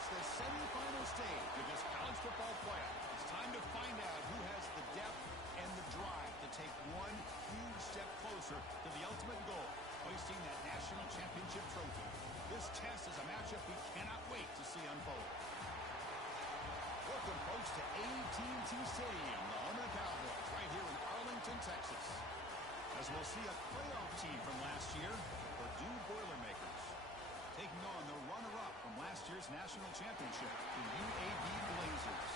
reach the semifinal stage of this college football playoff. It's time to find out who has the depth and the drive to take one huge step closer to the ultimate goal, hoisting that national championship trophy. This test is a matchup we cannot wait to see unfold. Welcome, folks, to AT&T Stadium, the home of the Cowboys, right here in Arlington, Texas. As we'll see a playoff team from last year, Purdue Boilermakers, taking on the runner-up from last year's national championship, the UAB Blazers.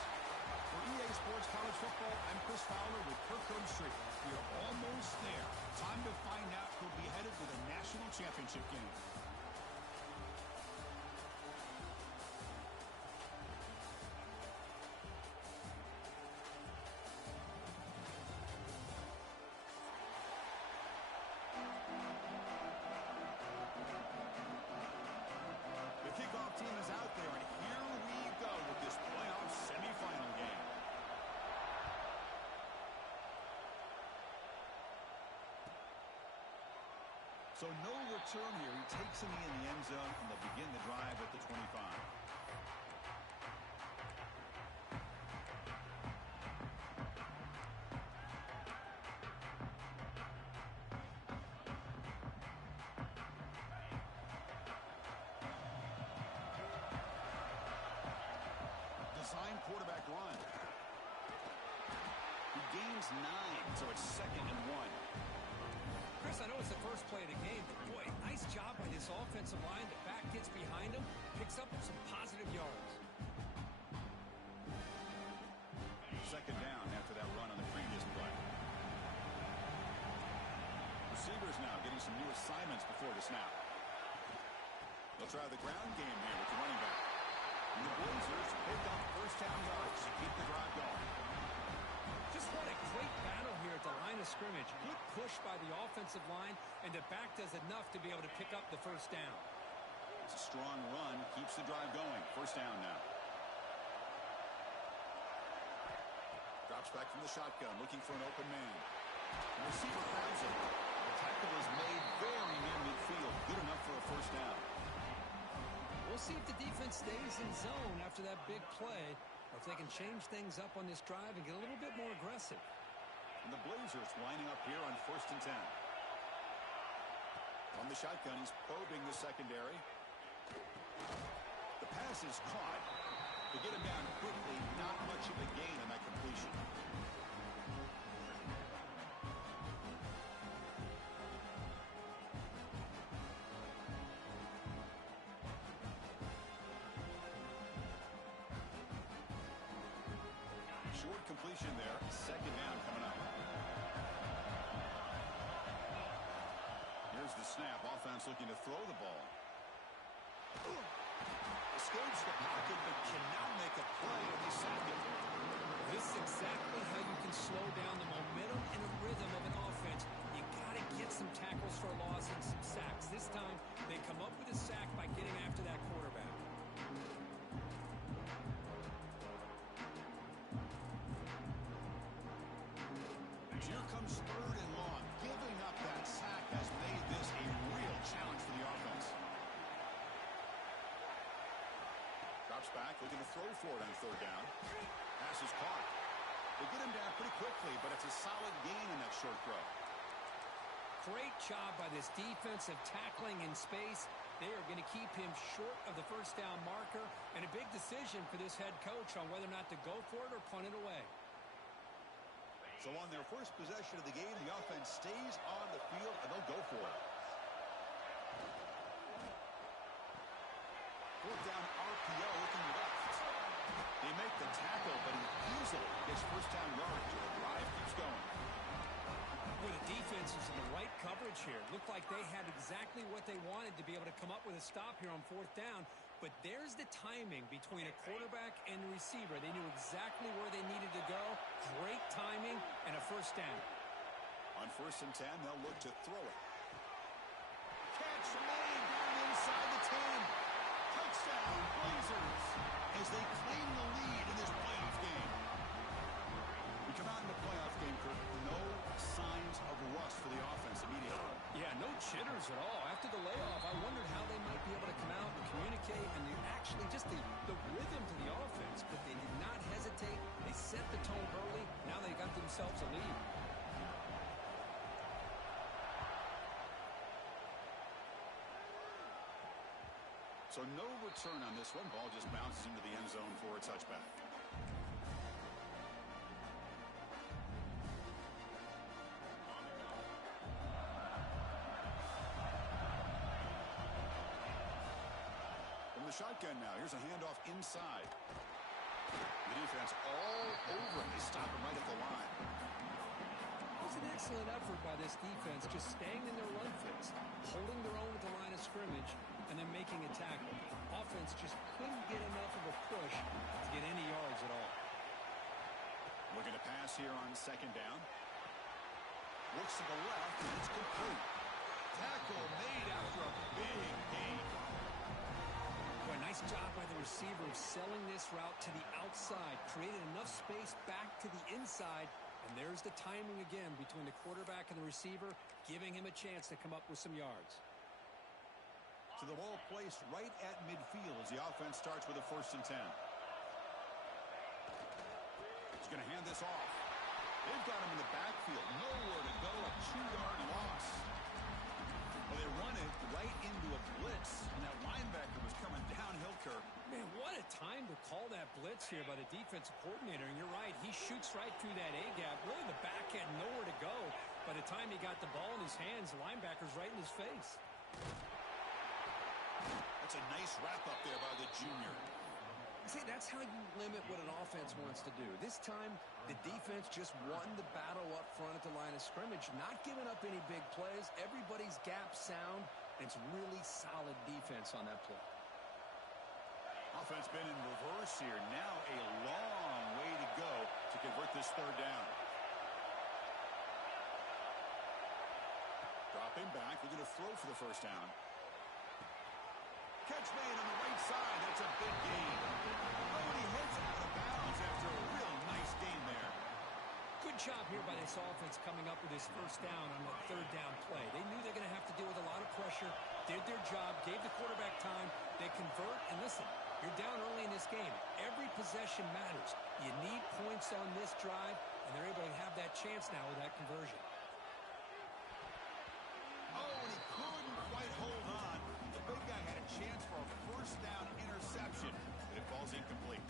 For EA Sports College Football, I'm Chris Fowler with Kirkland Street. We are almost there. Time to find out who'll be headed to the national championship game. Team is out there, and here we go with this playoff semifinal game. So no return here. He takes him in the end zone, and they'll begin the drive at the 25. Quarterback run. He gains 9, so it's 2nd and 1. Chris, I know it's the first play of the game, but boy, nice job by this offensive line. The back gets behind him, picks up some positive yards. 2nd down after that run on the previous play. Receivers now getting some new assignments before the snap. They'll try the ground game here with the running back. And the Blazers pick up first down yards to keep the drive going. Just what a great battle here at the line of scrimmage. Good push by the offensive line, and the back does enough to be able to pick up the first down. It's a strong run, keeps the drive going. First down now. Drops back from the shotgun, looking for an open man. The receiver grabs it. The tackle is made very near midfield. Good enough for a first down. We'll see if the defense stays in zone after that big play, or if they can change things up on this drive and get a little bit more aggressive. And the Blazers lining up here on 1st and 10. On the shotgun, he's probing the secondary. The pass is caught. To get him down quickly, not much of a gain on that completion. Short completion there. 2nd down coming up. Here's the snap. Offense looking to throw the ball. Escapes the pocket, but cannot make a play, and they sack it. This is exactly how you can slow down the momentum and a rhythm of an offense. You got to get some tackles for a loss and some sacks. This time, they come up with a sack by getting after that quarterback. Here comes 3rd and long. Giving up that sack has made this a real challenge for the offense. Drops back, looking to throw for it on 3rd down. Pass is caught. They get him down pretty quickly, but it's a solid gain in that short throw. Great job by this defensive tackling in space. They are going to keep him short of the first down marker, and a big decision for this head coach on whether or not to go for it or punt it away. So on their first possession of the game, the offense stays on the field, and they'll go for it. 4th down RPO looking left. They make the tackle, but he easily gets first down yardage, and the drive keeps going. Well, the defense is in the right coverage here. It looked like they had exactly what they wanted to be able to come up with a stop here on 4th down. But there's the timing between a quarterback and a receiver. They knew exactly where they needed to go. Great timing and a first down. On 1st and 10, they'll look to throw it. Catch made down inside the 10. Touchdown, Blazers, as they claim the lead in this playoff game. We come out in the playoff game, Kirk. No signs of rust for the offense immediately. Yeah, no jitters at all. After the layoff, I wondered how they might be able to come out and communicate and act actually just the rhythm to the offense, but they did not hesitate. They set the tone early. Now they got themselves a lead. So no return on this one. Ball just bounces into the end zone for a touchback. From the shotgun now. Here's a handoff inside. The defense all over him. They stop him right at the line. It was an excellent effort by this defense, just staying in their run fits, holding their own at the line of scrimmage, and then making a tackle. Offense just couldn't get enough of a push to get any yards at all. Looking to pass here on second down. Looks to the left, and it's complete. Tackle made after a big gain. Boy, nice job by the receiver of selling this route to the outside. Created enough space back to the inside. And there's the timing again between the quarterback and the receiver, giving him a chance to come up with some yards. To the ball placed right at midfield as the offense starts with a 1st and 10. He's going to hand this off. They've got him in the backfield. Nowhere to go. A 2-yard loss. Well, they run it right into a blitz, and that linebacker was coming downhill, Kirk. Man, what a time to call that blitz here by the defensive coordinator. And you're right, he shoots right through that A-gap. Really, the back had nowhere to go. By the time he got the ball in his hands, the linebacker's right in his face. That's a nice wrap-up there by the junior. See, that's how you limit what an offense wants to do. This time, the defense just won the battle up front at the line of scrimmage, not giving up any big plays. Everybody's gap sound. It's really solid defense on that play. Offense been in reverse here. Now a long way to go to convert this 3rd down. Dropping back. We're going to throw for the 1st down. Catch made on the right side. That's a big gain. Oh, and he heads out of bounds after a real nice gain there. Good job here by this offense coming up with his 1st down on that 3rd down play. They knew they're going to have to deal with a lot of pressure, did their job, gave the quarterback time. They convert, and listen, you're down early in this game. Every possession matters. You need points on this drive, and they're able to have that chance now with that conversion. Oh, and he couldn't quite hold on. The big guy had a chance for a 1st down interception, but it falls incomplete.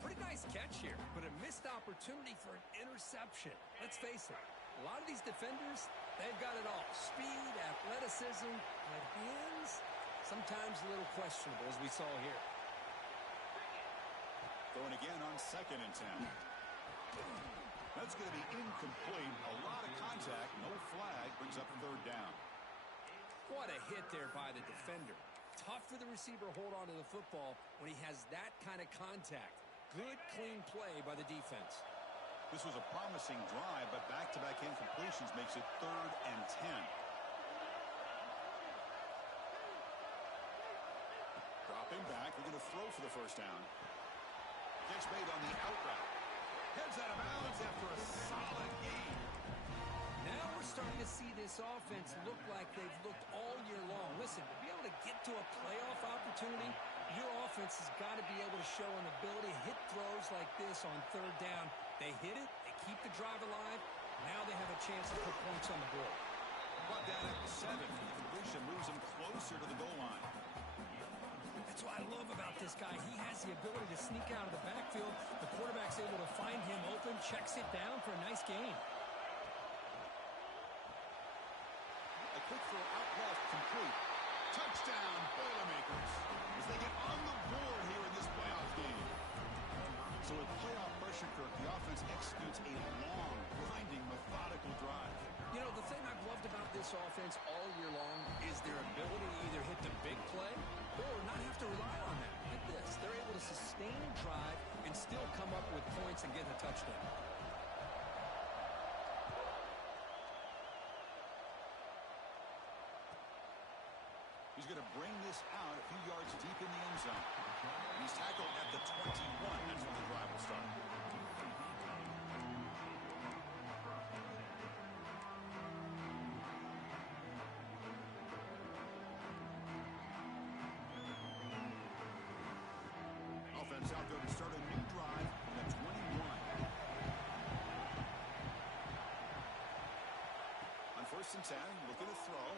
Pretty nice catch here, but a missed opportunity for an interception. Let's face it, a lot of these defenders, they've got it all. Speed, athleticism, but hands, sometimes a little questionable, as we saw here. Going again on 2nd and 10. That's going to be incomplete. A lot of contact, no flag, brings up 3rd down. What a hit there by the defender. Tough for the receiver to hold on to the football when he has that kind of contact. Good, clean play by the defense. This was a promising drive, but back-to-back incompletions makes it 3rd and 10. Dropping back, we're going to throw for the 1st down. Catch made on the out route. Heads out of bounds after a solid gain. Now we're starting to see this offense look like they've looked all year long. Listen, to be able to get to a playoff opportunity, your offense has got to be able to show an ability to hit throws like this on 3rd down. They hit it, they keep the drive alive. Now they have a chance to put points on the board. Brought down at the 7. The completion moves him closer to the goal line. That's what I love about this guy. He has the ability to sneak out of the backfield. The quarterback's able to find him open, checks it down for a nice gain. A quick throw out left, complete. Touchdown, Boilermakers, as they get on the board here in this playoff game. So with playoff pressure, Kirk, the offense executes a long, grinding, methodical drive. You know, the thing I've loved about this offense all year long is their ability to either hit the big play or not have to rely on that. Like this, they're able to sustain a drive and still come up with points and get a touchdown. He's going to bring this out a few yards deep in the end zone. And he's tackled at the 21. That's when the drive will start. out there to start a new drive in the 21. On 1st and 10, looking to throw.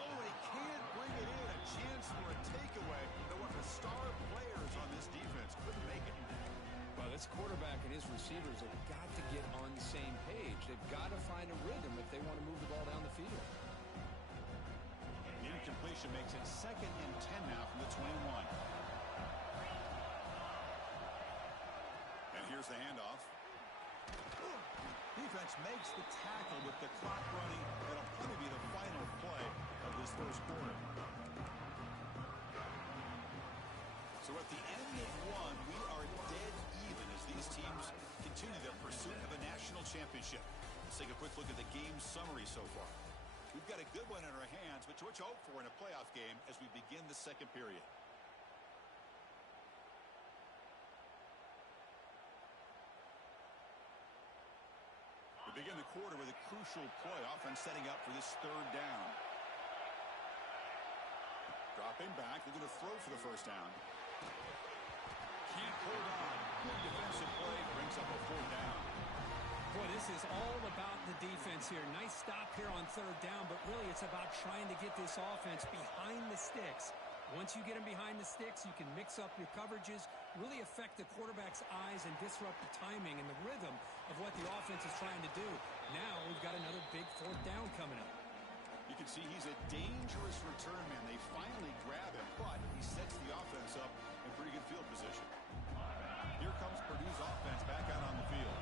Oh, they can't bring it in. A chance for a takeaway. But one of the star players on this defense couldn't make it. Well, this quarterback and his receivers have got to get on the same page. They've got to find a rhythm if they want to move the ball down the field. The incompletion makes it 2nd and 10 now from the 21. And here's the handoff. Defense makes the tackle with the clock running. That'll probably be the final play of this first quarter. So at the end of one, we are dead even as these teams continue their pursuit of a national championship. Let's take a quick look at the game summary so far. We've got a good one in our hands, but what you hope for in a playoff game as we begin the second period. We begin the quarter with a crucial play. Offense setting up for this 3rd down. Dropping back, looking to throw for the first down. Can't hold on. Good defensive play, brings up a 4th down. Boy, this is all about the defense here. Nice stop here on 3rd down, but really it's about trying to get this offense behind the sticks. Once you get them behind the sticks, you can mix up your coverages, really affect the quarterback's eyes and disrupt the timing and the rhythm of what the offense is trying to do. Now we've got another big 4th down coming up. You can see he's a dangerous return man. They finally grab him, but he sets the offense up in pretty good field position. Here comes Purdue's offense back out on the field.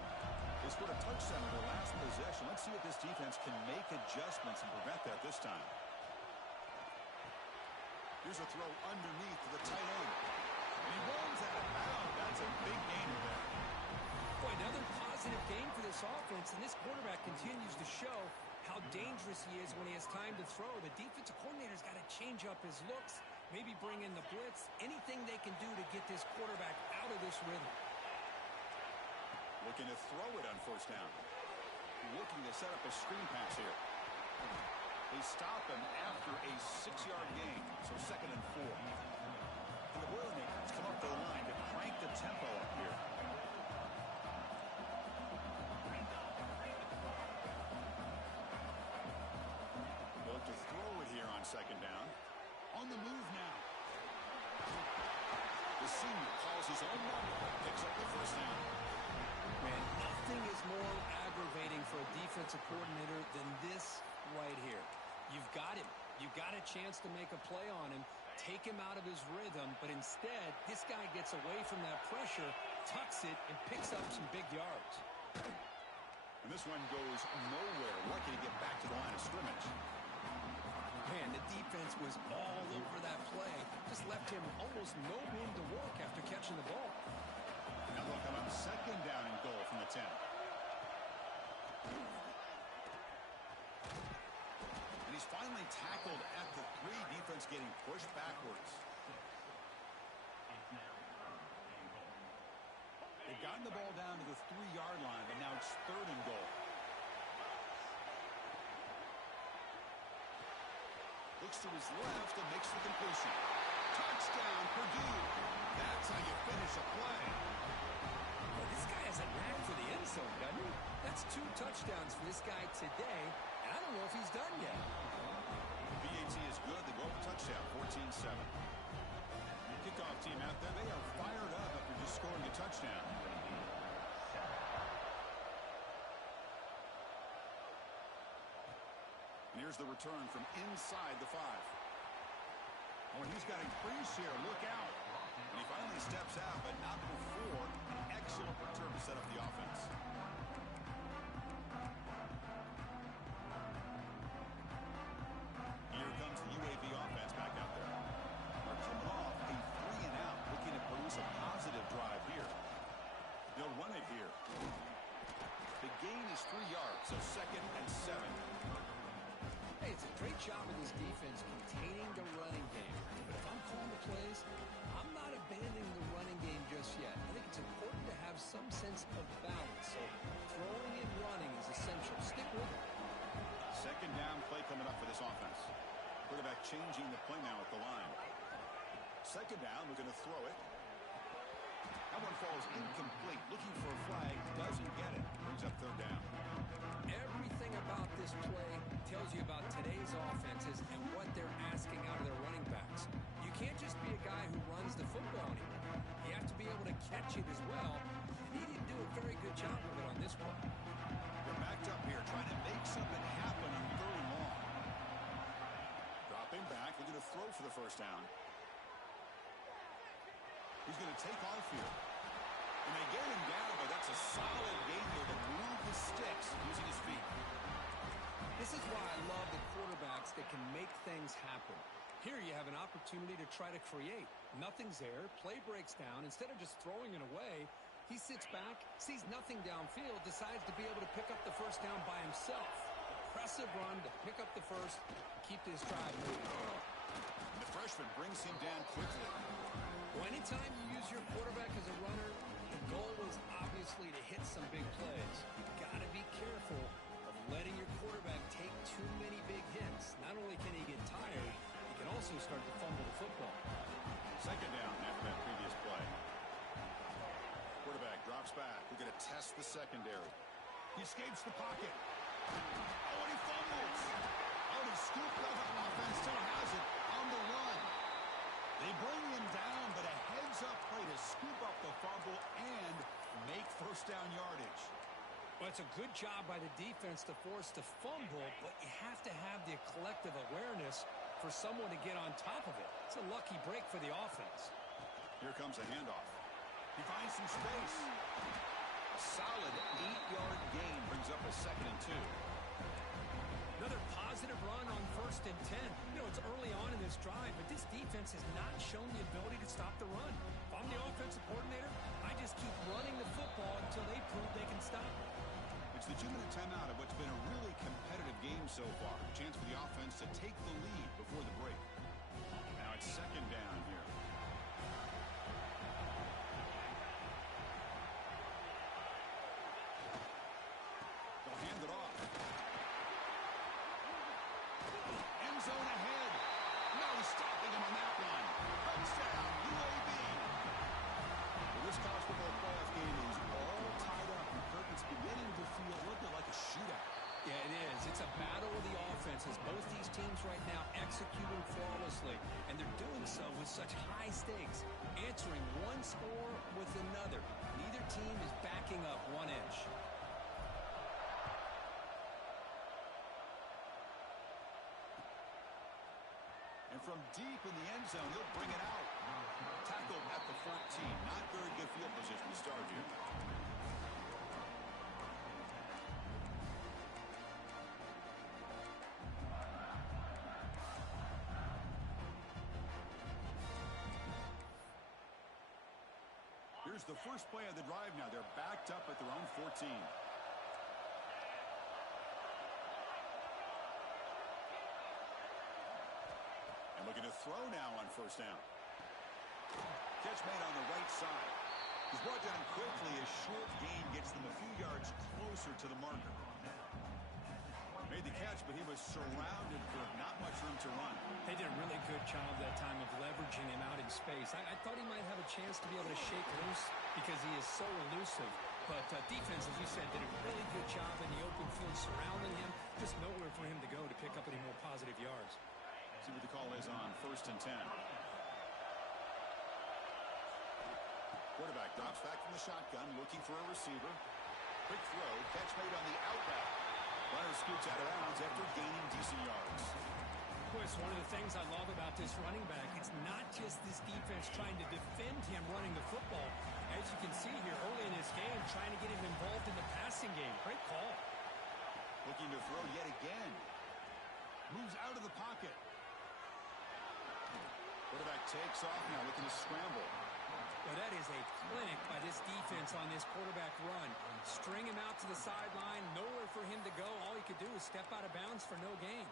They scored a touchdown in their last possession. Let's see if this defense can make adjustments and prevent that this time. Here's a throw underneath to the tight end. And he rolls out of bounds. That's a big gainer there. Boy, another positive game for this offense, and this quarterback continues to show how dangerous he is when he has time to throw. The defensive coordinator's got to change up his looks, maybe bring in the blitz, anything they can do to get this quarterback out of this rhythm. Looking to throw it on 1st down. Looking to set up a screen pass here. They stop him after a 6-yard gain, so 2nd and 4. And the Boilermakers come up the line to crank the tempo up here. Look to throw it here on 2nd down. On the move now. The senior calls his own number, picks up the 1st down. Man, nothing is more aggravating for a defensive coordinator than this right here. You've got him. You've got a chance to make a play on him, take him out of his rhythm, but instead, this guy gets away from that pressure, tucks it, and picks up some big yards. And this one goes nowhere. Lucky to get back to the line of scrimmage. Man, the defense was all over that play. Just left him almost no room to work after catching the ball. Now they'll come up 2nd down and goal from the 10. And he's finally tackled at the 3. Defense getting pushed backwards. They've gotten the ball down to the 3-yard line, but now it's 3rd and goal. Looks to his left and makes the completion. Touchdown, Purdue. That's how you finish a play. Well, this guy has a knack for the end zone, doesn't he? That's 2 touchdowns for this guy today, and I don't know if he's done yet. BAT is good. They go up a touchdown, 14-7. Kickoff team out there, they are fired up after just scoring a touchdown. And here's the return from inside the 5. Oh, and he's got a crease here. Look out. And he finally steps out, but not before an excellent return to set up the offense. Here comes the UAB offense back out there. They're coming off a 3-and-out, looking to produce a positive drive here. They'll run it here. The gain is 3 yards, so 2nd and 7. Hey, it's a great job of this defense containing the running game. But if I'm calling the plays, I'm not abandoning the running game just yet. I think it's important to have some sense of balance. So throwing and running is essential. Stick with it. 2nd down play coming up for this offense. Quarterback changing the play now at the line. Second down, we're going to throw it. That one falls incomplete. Looking for a flag, doesn't get it. Brings up third down. Everything about this play tells you about today's offenses and what they're asking out of their running backs. You can't just be a guy who runs the football anymore. You have to be able to catch it as well, and he didn't do a very good job of it on this play. We're backed up here, trying to make something happen on third and long. Dropping back, looking to throw for the first down. He's going to take off here. And they get him down, but that's a solid gain here to move the sticks using his feet. This is why I love the quarterbacks that can make things happen. Here you have an opportunity to try to create. Nothing's there. Play breaks down. Instead of just throwing it away, he sits back, sees nothing downfield, decides to be able to pick up the first down by himself. Impressive run to pick up the first, keep this drive moving. And the freshman brings him down quickly. Well, anytime you use your quarterback as a runner, the goal is obviously to hit some big plays. You've got to be careful of letting your quarterback take too many big hits. Not only can he get tired, he can also start to fumble the football. Second down after that previous play. Quarterback drops back. We're going to test the secondary. He escapes the pocket. Oh, and he fumbles. Oh, he scooped up. Offense still has it on the run. They bring him down, but a heads-up play to scoop up the fumble and make first down yardage. Well, it's a good job by the defense to force the fumble, but you have to have the collective awareness for someone to get on top of it. It's a lucky break for the offense. Here comes a handoff. He finds some space. A solid 8-yard gain brings up a 2nd and 2. Another positive run on 1st and 10. You know, it's early on in this drive, but this defense has not shown the ability to stop the run. If I'm the offensive coordinator, I just keep running the football until they prove they can stop it. It's the 2-minute timeout of what's been a really competitive game so far. A chance for the offense to take the lead before the break. Now it's second down here. They'll hand it off. End zone ahead. No stopping him on that one. Touchdown, UAB. Well, this college football playoff game is all tied up, and Kirk, it's beginning to feel a little bit like a shootout. Yeah, it is. It's a battle of the offenses. Both these teams right now executing flawlessly, and they're doing so with such high stakes, answering one score with another. Neither team is backing up 1 inch. And from deep in the end zone, he'll bring it out. Tackled at the 14. Not very good field position to start here. Here's the first play of the drive now. They're backed up at their own 14. And looking to throw now on first down. Catch made on the right side. He's brought down quickly. A short gain gets them a few yards closer to the marker. Made the catch, but he was surrounded for not much room to run. They did a really good job that time of leveraging him out in space. I thought he might have a chance to be able to shake loose because he is so elusive. But defense, as you said, did a really good job in the open field surrounding him. Just nowhere for him to go to pick up any more positive yards. See what the call is on 1st and 10. Quarterback drops back from the shotgun, looking for a receiver. Quick throw, catch made on the out route. Runner scoots out of bounds after gaining decent yards. Boy, it's one of the things I love about this running back. It's not just this defense trying to defend him running the football. As you can see here early in this game, trying to get him involved in the passing game. Great call. Looking to throw yet again. Moves out of the pocket. Quarterback takes off now, looking to scramble. Well, that is a clinic by this defense on this quarterback run. String him out to the sideline, nowhere for him to go. All he could do is step out of bounds for no gain.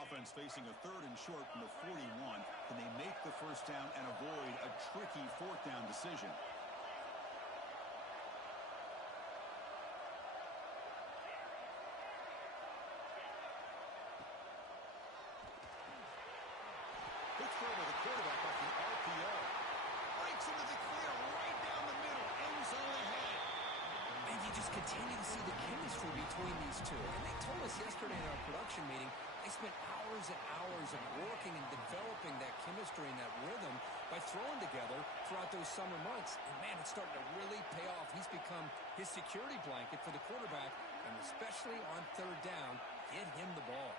Offense facing a 3rd and short from the 41. Can they make the first down and avoid a tricky 4th down decision? continue to see the chemistry between these two. And they told us yesterday in our production meeting, they spent hours and hours of working and developing that chemistry and that rhythm by throwing together throughout those summer months. And, man, it's starting to really pay off. He's become his security blanket for the quarterback, and especially on third down, get him the ball.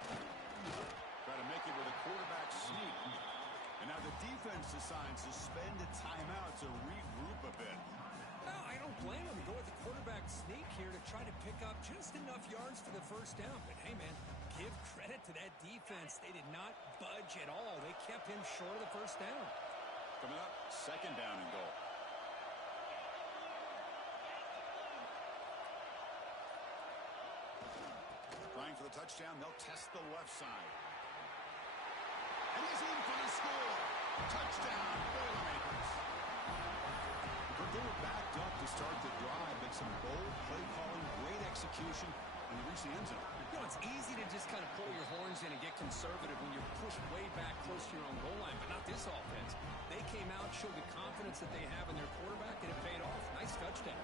Try to make it with a quarterback sneak. And now the defense decides to spend a timeout to regroup a bit. No, I don't blame him to go with the quarterback sneak here to try to pick up just enough yards for the first down. But, hey, man, give credit to that defense. They did not budge at all. They kept him short of the first down. Coming up, second down and goal. Trying for the touchdown, they'll test the left side. And he's in for the score. Touchdown, Boilermakers. They were backed up to start the drive, but some bold play calling, great execution, and they reached the end zone. You know, it's easy to just kind of pull your horns in and get conservative when you're pushed way back close to your own goal line, but not this offense. They came out, showed the confidence that they have in their quarterback, and it paid off. Nice touchdown.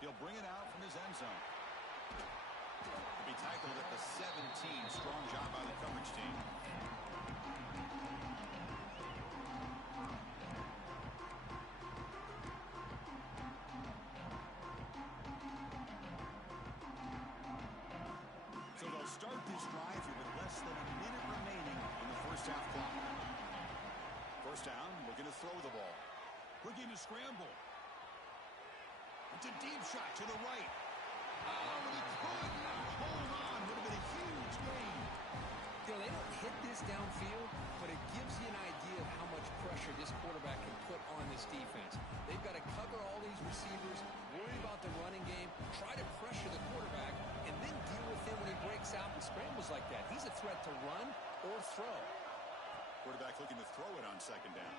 He'll bring it out from his end zone. He'll be tackled at the 17. Strong job by the coverage team. So they'll start this drive here with less than a minute remaining on the first half clock. First down, looking to throw the ball. Looking to scramble. It's a deep shot to the right. Oh, he could not hold on. Would have been a huge gain. You know, they don't hit this downfield, but it gives you an idea of how much pressure this quarterback can put on this defense. They've got to cover all these receivers, worry about the running game, try to pressure the quarterback, and then deal with him when he breaks out and scrambles like that. He's a threat to run or throw. Quarterback looking to throw it on second down.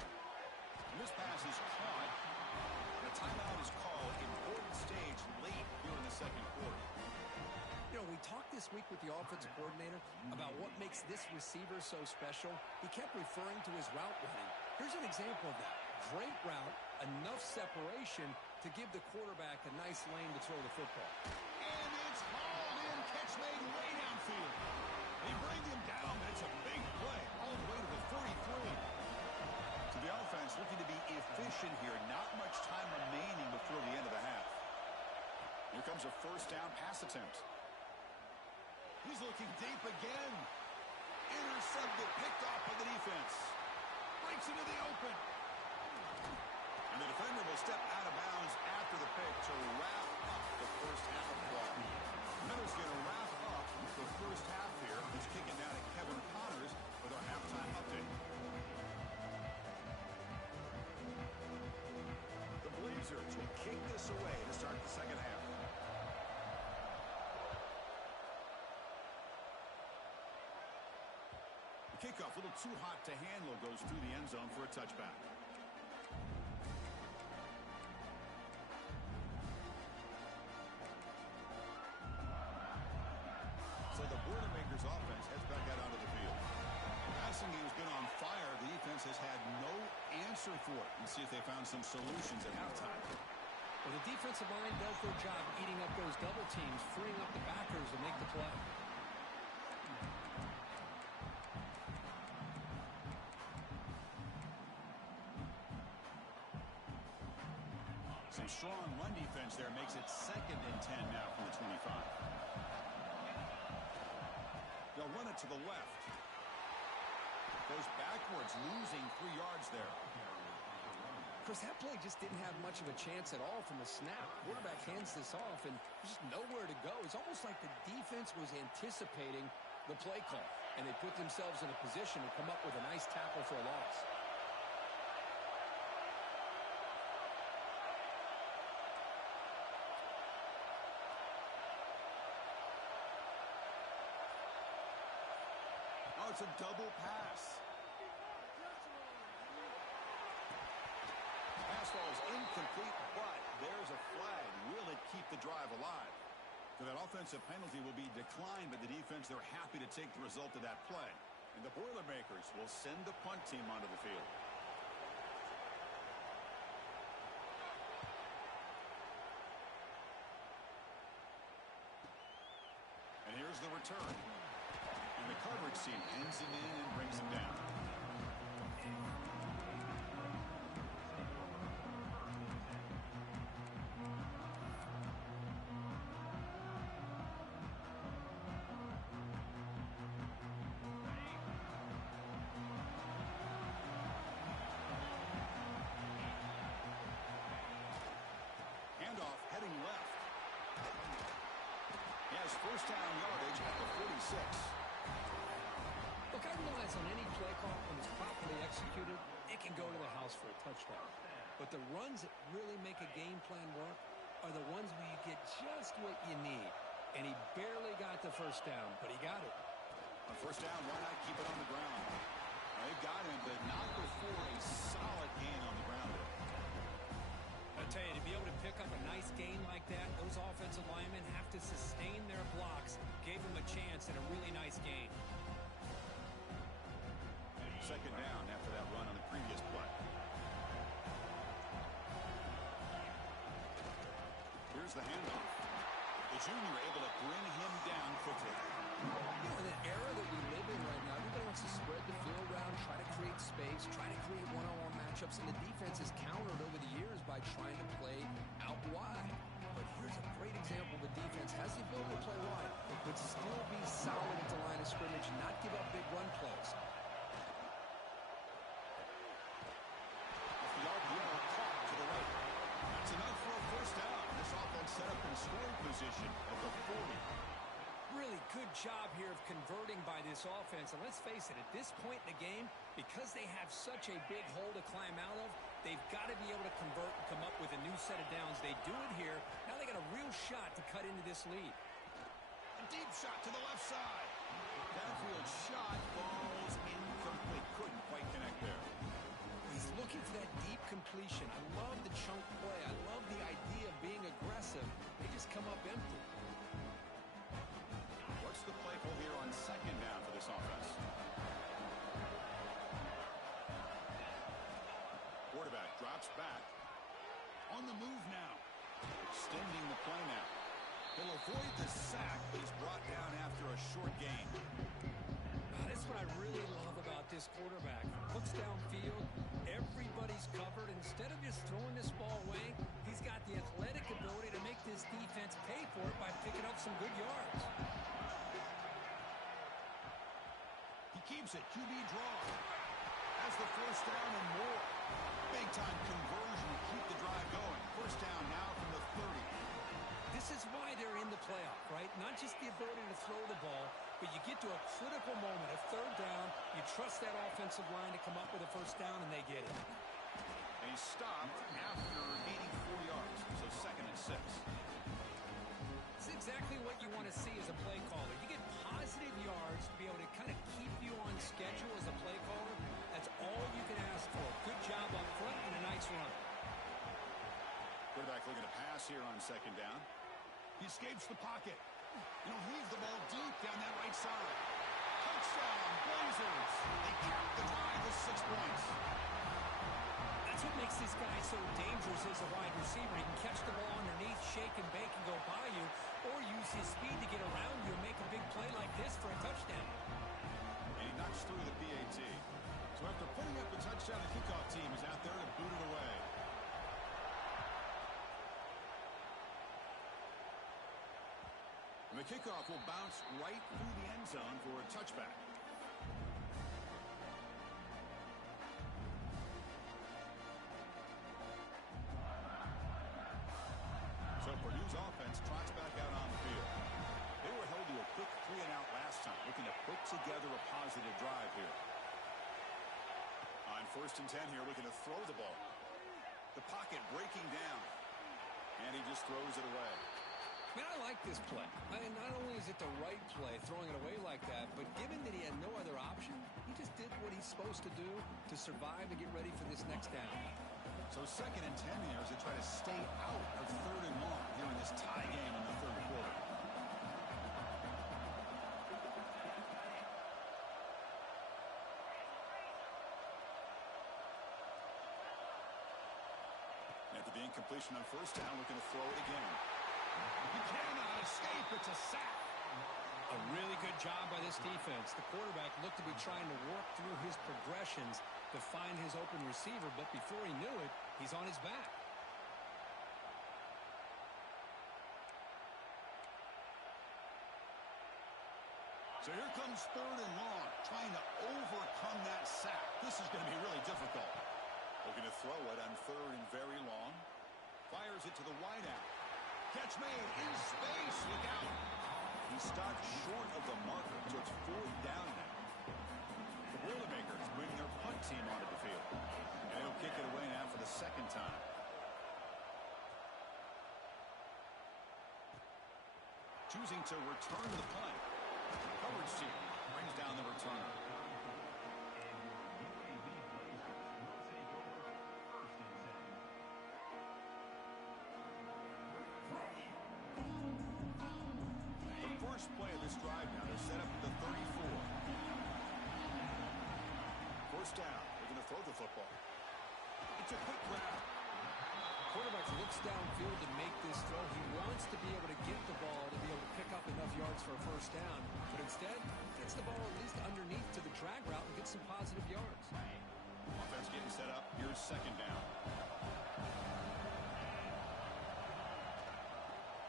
And this pass is caught. The timeout is called. Important stage late here in the second quarter. You know, we talked this week with the offensive coordinator about what makes this receiver so special. He kept referring to his route running. Here's an example of that. Great route, enough separation to give the quarterback a nice lane to throw the football. And it's hauled in. Catch made way downfield. They bring him down. It's a big play. All the way to the 43. So the offense looking to be efficient here. Not much time remaining before the end of the half. Here comes a first down pass attempt. He's looking deep again. Intercepted, picked off by the defense. Breaks into the open. And the defender will step out of bounds after the pick to wrap up the first half of play. Miller's going to wrap up the first half here. Let's kick it down to Kevin Connors with our halftime update. The Blazers will kick this away to start the second half. Kickoff, a little too hot to handle, goes through the end zone for a touchback. So the Boilermakers offense heads back out onto the field. The passing game has been on fire. The defense has had no answer for it. Let's see if they found some solutions at halftime. Well, the defensive line does their job eating up those double teams, freeing up the backers to make the play. Some strong run defense there makes it 2nd and 10 now from the 25. They'll run it to the left. Goes backwards, losing 3 yards there. Chris, that play just didn't have much of a chance at all from the snap. Quarterback hands this off, and there's just nowhere to go. It's almost like the defense was anticipating the play call, and they put themselves in a position to come up with a nice tackle for a loss. Oh, it's a double pass. Pass ball is incomplete, but there's a flag. Will it keep the drive alive? So that offensive penalty will be declined by the defense. They're happy to take the result of that play. And the Boilermakers will send the punt team onto the field. And here's the return. And the coverage team pins him in and brings him down. Handoff heading left. He has first down yardage at the 46. Look, I realize on any play call, when it's properly executed, it can go to the house for a touchdown. But the runs that really make a game plan work are the ones where you get just what you need. And he barely got the first down, but he got it. On first down, why not keep it on the ground? They've got him, but not before a solid gain on the ground. I tell you, to be able to pick up a nice gain like that, those offensive linemen have to sustain their blocks. Gave him a chance and a really nice gain. Second down after that run on the previous play. Here's the handoff. The junior able to bring him down quickly. In the era that we live in right now, everybody wants to spread the field around, try to create space, try to create one-on-one matchups, and the defense has countered over the years by trying to play out wide. But here's a great example. The defense has the ability to play wide, but still be solid at the line of scrimmage and not give up big run plays. The RPO caught to the right. That's enough for a first down. This offense set up in scoring position at the 40. Really good job here of converting by this offense. And let's face it, at this point in the game, because they have such a big hole to climb out of, they've got to be able to convert and come up with a new set of downs. They do it here. Now they got a real shot to cut into this lead. A deep shot to the left side. Downfield shot falls incomplete. Couldn't quite connect there. He's looking for that deep completion. I love the chunk play. I love the idea of being aggressive. They just come up empty. What's the play call here on second down for this offense? Quarterback drops back. On the move now. Extending the play now. He'll avoid the sack, but he's brought down after a short gain. That's what I really love about this quarterback. Looks downfield. Everybody's covered. Instead of just throwing this ball away, he's got the athletic ability to make this defense pay for it by picking up some good yards. He keeps it. QB draw. Has the first down and more. Big-time conversion to keep the drive going. First down now from the 30. This is why they're in the playoff, right? Not just the ability to throw the ball, but you get to a critical moment, a third down, you trust that offensive line to come up with a first down, and they get it. And he stopped after gaining 4 yards, so second and 6. It's exactly what you want to see as a play caller. You get positive yards to be able to kind of keep you on schedule as a play caller. That's all you can ask for. Good job up front and a nice run. Quarterback looking to pass here on second down. He escapes the pocket. And he'll heave the ball deep down that right side. Touchdown, Blazers. They cap the drive with 6 points. That's what makes this guy so dangerous as a wide receiver. He can catch the ball underneath, shake and bake and go by you, or use his speed to get around you and make a big play like this for a touchdown. And he knocks through the PAT. So after putting up the touchdown, the kickoff team is out there to boot it away. And the kickoff will bounce right through the end zone for a touchback. So Purdue's offense trots back out on the field. They were held to a quick 3-and-out last time, looking to put together a positive drive here. On first and 10 here, looking to throw the ball. The pocket breaking down. And he just throws it away. Man, I like this play. Not only is it the right play, throwing it away like that, but given that he had no other option, he just did what he's supposed to do to survive and get ready for this next down. So second and 10 here as they try to stay out of third and long here in this tie game in the third quarter. After the incompletion on first down, looking to throw it again. You cannot escape. It's a sack. A really good job by this defense. The quarterback looked to be trying to work through his progressions to find his open receiver, but before he knew it, he's on his back. So here comes third and long, trying to overcome that sack. This is going to be really difficult. Looking to throw it on third and very long. Fires it to the wideout. Catch made in space. Look out. He stopped short of the marker, so it's fourth down now. The Boilermakers bring their punt team onto the field. And he'll kick it away now for the second time. Choosing to return the punt. Coverage team brings down the returner. The first play of this drive now, they're set up at the 34. First down, they're going to throw the football. It's a quick grab. Quarterback looks downfield to make this throw. He wants to be able to get the ball to be able to pick up enough yards for a first down, but instead gets the ball at least underneath to the drag route and gets some positive yards. Offense getting set up. Here's second down.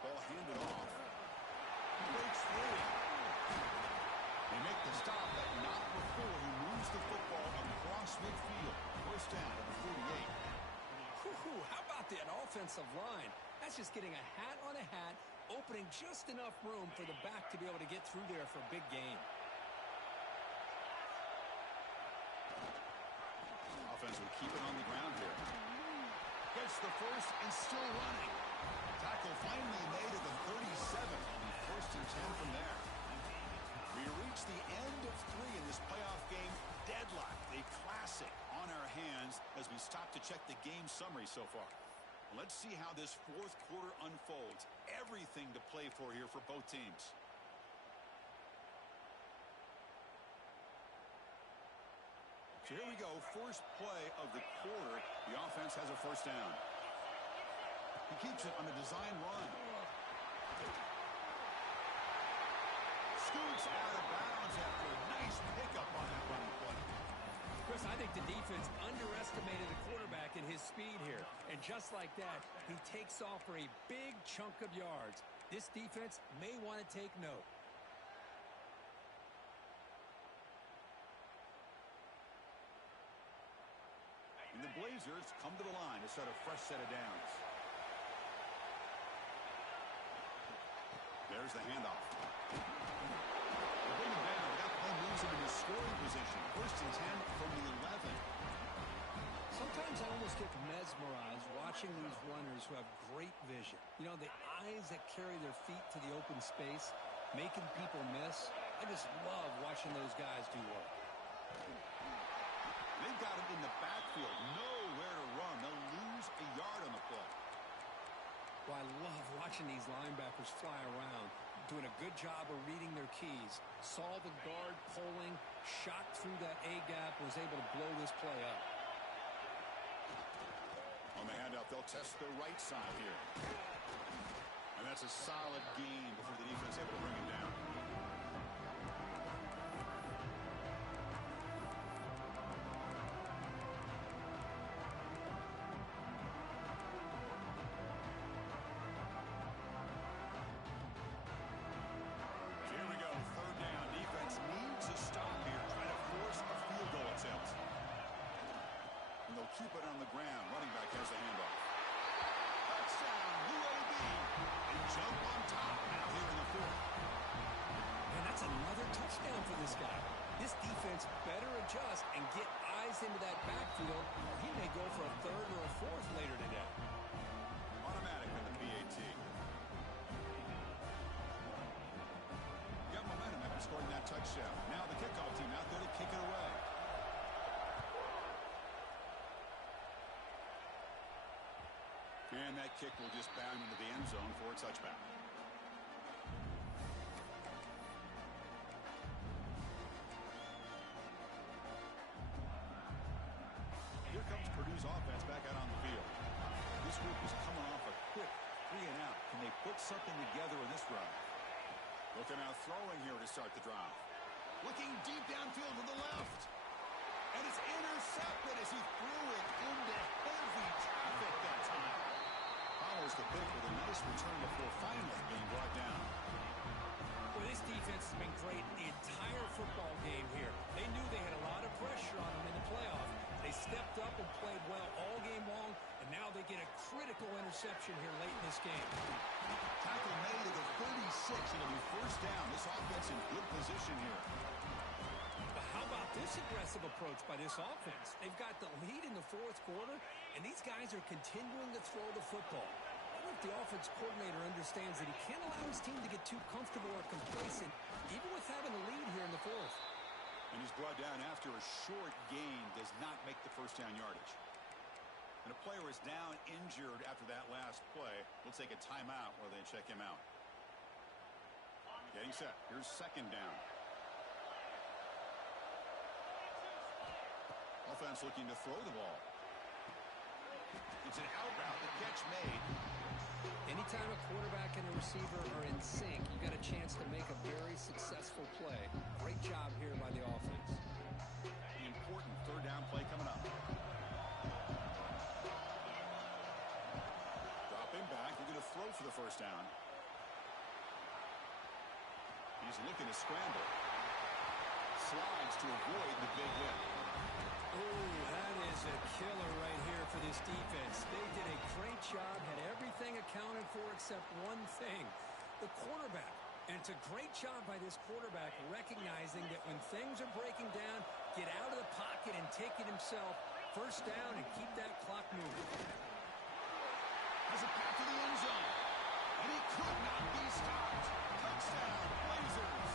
Ball handed off. Breaks free. They make the stop, but not before he moves the football across midfield. First down at the 48. How about that offensive line? That's just getting a hat on a hat, opening just enough room for the back to be able to get through there for a big gain. Offense will keep it on the ground here. Gets the first and still running. Tackle finally made at the 37. And first and 10 from there. We reach the end of 3 in this playoff game. Deadlocked, a classic on our hands as we stop to check the game summary so far. Let's see how this fourth quarter unfolds. Everything to play for here for both teams. So here we go, first play of the quarter. The offense has a first down. He keeps it on a design run. Scoots out of bounds after a nice pickup on that running play. Chris, I think the defense underestimated the quarterback in his speed here. And just like that, he takes off for a big chunk of yards. This defense may want to take note. And the Blazers come to the line to set a fresh set of downs. There's the handoff. They bring him down. That play moves him into scoring position. First and 10 from the 11. Sometimes I almost get mesmerized watching these runners who have great vision. You know, the eyes that carry their feet to the open space, making people miss. I just love watching those guys do work. They've got him in the backfield. Nowhere to run. They'll lose a yard on the play. Well, I love watching these linebackers fly around, doing a good job of reading their keys. Saw the guard pulling, shot through that A-gap, was able to blow this play up. On the handout, they'll test the right side here. And that's a solid gain before the defense able to bring him down. Here we go, third down. Defense needs a stop here. Try to force a field goal attempt. And they'll keep it on the ground. Running back has the handoff. Touchdown, UAB. And jump on top now here in the fourth. Man, that's another touchdown for this guy. This defense better adjust and get eyes into that backfield, or he may go for a third or a fourth later today. Automatic in the PAT. Got momentum after scoring that touchdown. Now the kickoff team out there to kick it away. And that kick will just bound into the end zone for a touchback. Here comes Purdue's offense back out on the field. This something together in this drive. Looking out throwing here to start the drive. Looking deep downfield to the left. And it's intercepted as he threw it into heavy traffic that time. Follows the pick with a nice return before finally being brought down. Well, this defense has been great the entire football game here. They knew they had a lot of pressure on them in the playoff. They stepped up and played well all game long, and now they get a critical interception here late in this game. Tackle made at the 36. It'll be first down. This offense in good position here. But how about this aggressive approach by this offense? They've got the lead in the fourth quarter, and these guys are continuing to throw the football. I wonder if the offense coordinator understands that he can't allow his team to get too comfortable or complacent, even with having a lead here in the fourth. And he's brought down after a short gain does not make the first down yardage. And a player is down injured after that last play. We'll take a timeout while they check him out. Getting set. Here's second down. Offense looking to throw the ball. It's an out route. The catch made. Anytime a quarterback and a receiver are in sync, you got a chance to make a very successful play. Great job here by the offense. The important third down play coming up. Dropping back, looking to throw for the first down. He's looking to scramble. Slides to avoid the big hit. Oh, that is a killer right here for this defense. They did a great job, had everything accounted for except one thing, the quarterback. And it's a great job by this quarterback recognizing that when things are breaking down, get out of the pocket and take it himself. First down and keep that clock moving. Has it back to the end zone. And he could not be stopped. Touchdown, Blazers.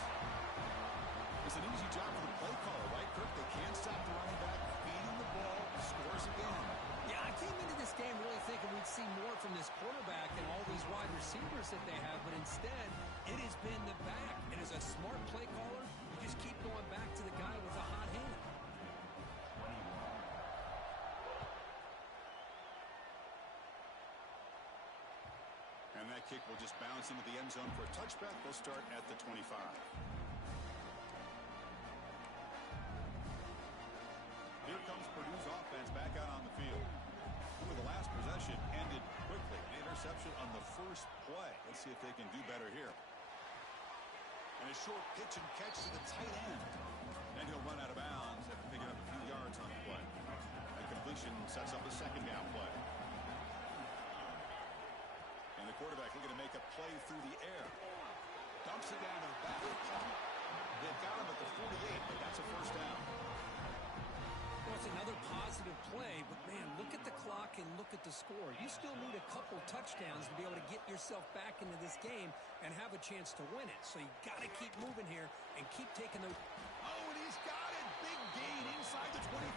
It's an easy job for the play caller, right, Kirk? They can't stop the running back. Feeding the ball, scores again. Yeah, I came into this game really thinking we'd see more from this quarterback and all these wide receivers that they have, but instead, it has been the back. And as a smart play caller, you just keep going back to the guy with a hot hand. And that kick will just bounce into the end zone for a touchback. They'll start at the 25. Here comes Purdue's offense back out on the field. With the last possession ended quickly. An interception on the first play. Let's see if they can do better here. And a short pitch and catch to the tight end. And he'll run out of bounds after picking up a few yards on the play. And completion sets up a second down play. And the quarterback looking to make a play through the air. Dumps it down to the back of the pocket. They've got him at the 48, but that's a first down. Well, it's another positive play, but man, look at the clock and look at the score. You still need a couple touchdowns to be able to get yourself back into this game and have a chance to win it. So you got to keep moving here and keep taking those. Oh, and he's got it. Big gain inside the 25.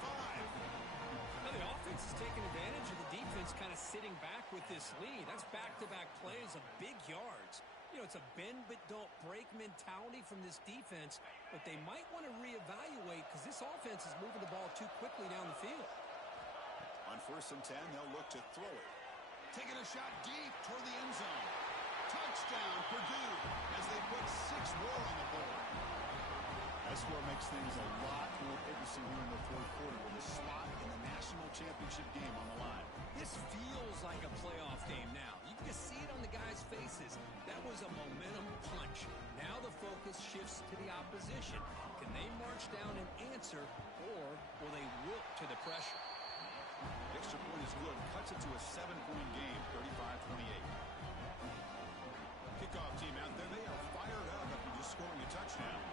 Now the offense is taking advantage of the defense kind of sitting back with this lead. That's back-to-back plays of big yards. You know, it's a bend but don't break mentality from this defense, but they might want to reevaluate because this offense is moving the ball too quickly down the field. On 1st and 10, they'll look to throw it. Taking a shot deep toward the end zone. Touchdown, Purdue, as they put 6 more on the board. That score makes things a lot more interesting here in the fourth quarter with a spot in the national championship game on the line. This feels like a playoff game now. You can just see it on the guys' faces. That was a momentum punch. Now the focus shifts to the opposition. Can they march down and answer, or will they wilt to the pressure? The extra point is good. Cuts it to a 7-point game, 35-28. Kickoff team out there. They are fired up after just scoring a touchdown.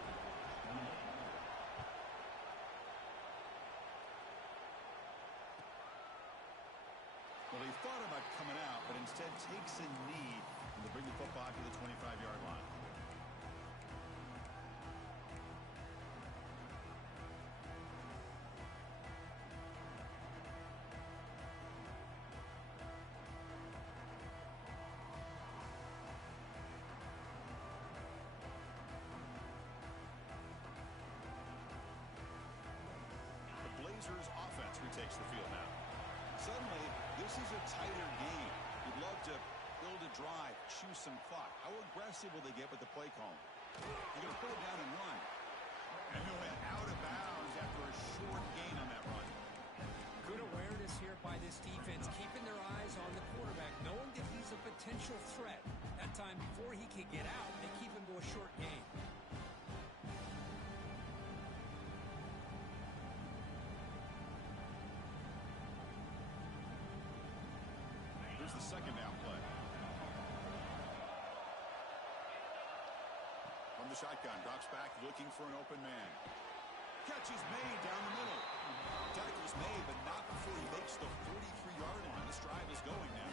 Well, he thought about coming out, but instead takes a knee to bring the football to the 25-yard line. The Blazers offense retakes the field now. Suddenly, this is a tighter game. You'd love to build a drive, choose some clock. How aggressive will they get with the play call? They're going to put it down and run. And he'll head out of bounds after a short gain on that run. Good awareness here by this defense, keeping their eyes on the quarterback, knowing that he's a potential threat. That time before he can get out, they keep him to a short gain. Here's the second down play. From the shotgun, drops back, looking for an open man. Catch is made down the middle. Tackle is made, but not before he makes the 43-yard line. This drive is going now.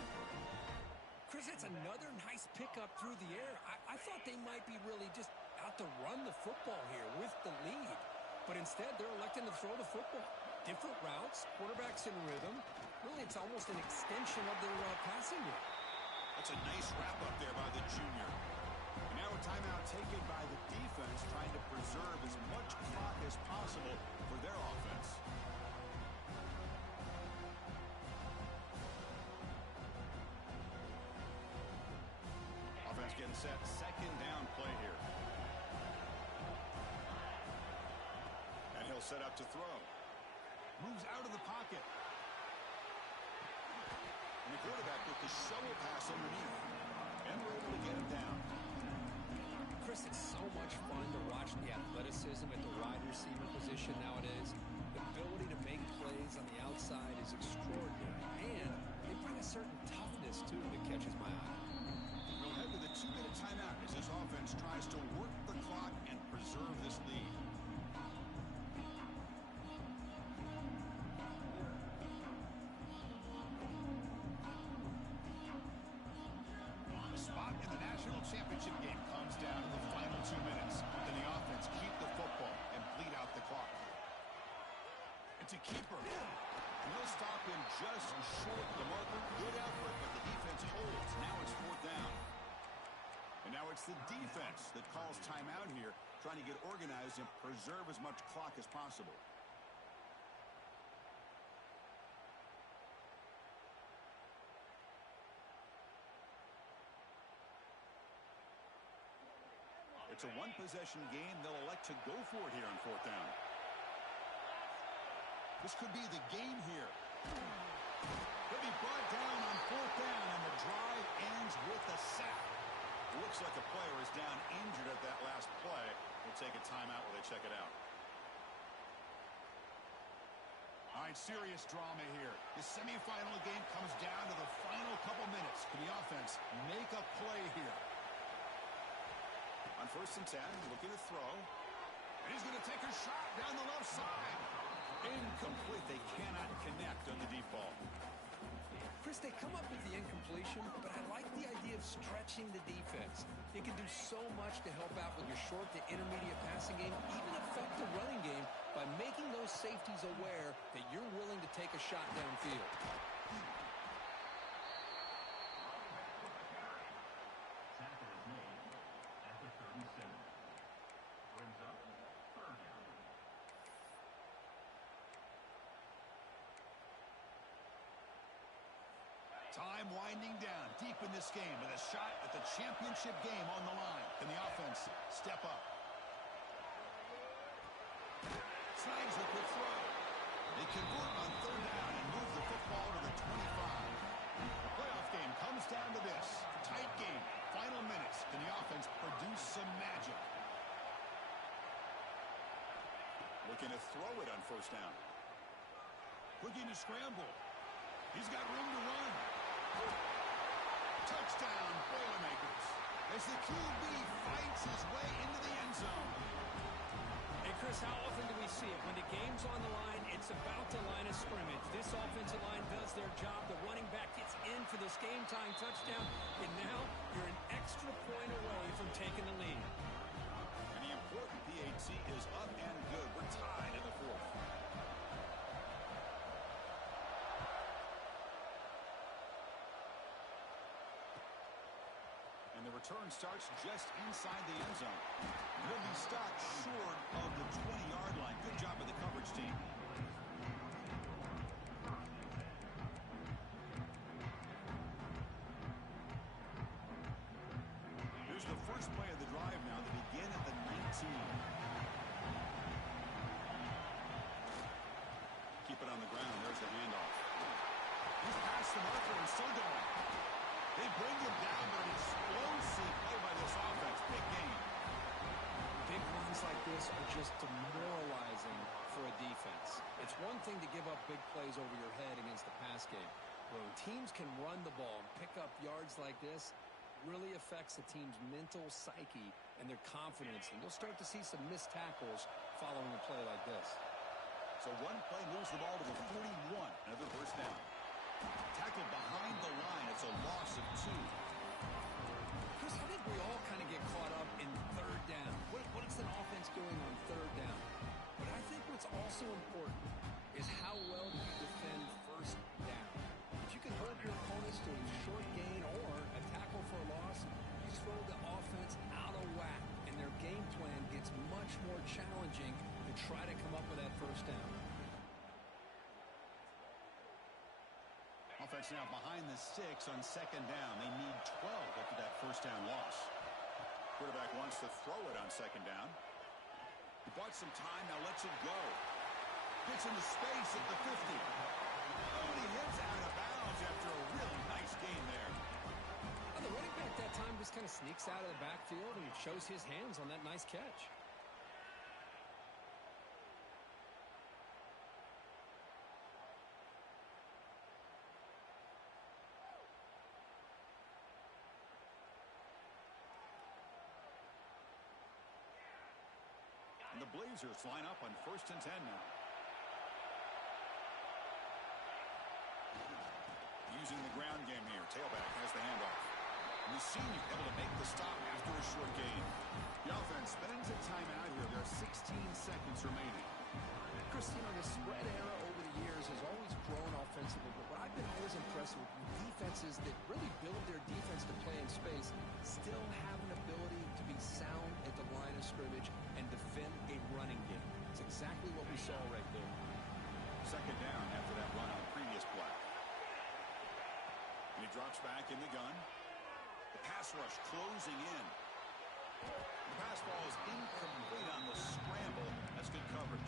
Chris, it's another nice pickup through the air. I thought they might be really just out to run the football here with the lead. But instead, they're electing to throw the football. Different routes, quarterbacks in rhythm. Really, it's almost an extension of their passing game. That's a nice wrap-up there by the junior. And now a timeout taken by the defense, trying to preserve as much clock as possible for their offense. Offense getting set. Second down play here. And he'll set up to throw. Moves out of the pocket. And the quarterback with the shovel pass underneath. And we're able to get him down. Chris, it's so much fun to watch the athleticism at the wide receiver position nowadays. The ability to make plays on the outside is extraordinary. And they bring a certain toughness, too, that catches my eye. We'll head to the 2-minute timeout as this offense tries to work the clock and preserve this lead. The spot in the national championship game comes down to the final 2 minutes. Can the offense keep the football and bleed out the clock? It's a keeper. And he'll stop him just short of the marker. Good effort, but the defense holds. Now it's fourth down. And now it's the defense that calls timeout here, trying to get organized and preserve as much clock as possible. It's a one-possession game. They'll elect to go for it here on fourth down. This could be the game here. He'll be brought down on fourth down, and the drive ends with a sack. Looks like a player is down injured at that last play. We'll take a timeout while they check it out. All right, serious drama here. The semifinal game comes down to the final couple minutes. Can the offense make a play here? On 1st and 10, looking to throw. And he's going to take a shot down the left side. Incomplete. They cannot connect on the deep ball. Chris, they come up with the incompletion, but I like the idea of stretching the defense. It can do so much to help out with your short to intermediate passing game, even affect the running game by making those safeties aware that you're willing to take a shot downfield. Time winding down deep in this game with a shot at the championship game on the line. Can the offense step up? Snags the quick throw. They convert on third down and move the football to the 25. The playoff game comes down to this. Tight game. Final minutes. Can the offense produce some magic? Looking to throw it on first down. Looking to scramble. He's got room to run. Touchdown, Boilermakers. As the QB fights his way into the end zone. Hey, Chris, how often do we see it? When the game's on the line, it's about the line of scrimmage. This offensive line does their job. The running back gets in for this game-tying touchdown. And now you're an extra point away from taking the lead. And the important PAT is up and good. We're tied in the fourth. And the return starts just inside the end zone. Will be stopped short of the 20-yard line. Good job by the coverage team. drive now to begin at the 19. Keep it on the ground. There's the handoff. He's past the marker and still going. They bring him down, but an explosive play by this offense. Big game. Big runs like this are just demoralizing for a defense. It's one thing to give up big plays over your head against the pass game. But when teams can run the ball and pick up yards like this, really affects the team's mental psyche and their confidence. And you'll start to see some missed tackles following a play like this. So one play moves the ball to the 41. Another first down. Tackled behind the line. It's a loss of 2. Chris, I think we all kind of get caught up in third down. What is an offense doing on third down? But I think what's also important is how well do you defend first down. If you can hold your opponents to a short gain or a tackle for a loss, you throw the offense out of whack, and their game plan gets much more challenging to try to come up with that first down. Offense now behind the 6 on second down. They need 12 after that first down loss. Quarterback wants to throw it on second down. He bought some time, now lets it go. Gets into space at the 50. Oh, and he hits out of bounds after a really nice gain there. Well, the running back that time just kind of sneaks out of the backfield and shows his hands on that nice catch. And the Blazers line up on 1st and 10 now. Using the ground game here. Tailback has the handoff. And the senior able to make the stop after a short gain. The offense spends a timeout here. There are 16 seconds remaining. Chris, you know, the spread era over the years has always grown offensively, but what I've been always impressed with defenses that really build their defense to play in space still have an ability to be sound at the line of scrimmage and defend a running game. It's exactly what we saw right there. Second down after that run on the previous play. And he drops back in the gun. The pass rush closing in. The pass ball is incomplete on the scramble. That's good coverage.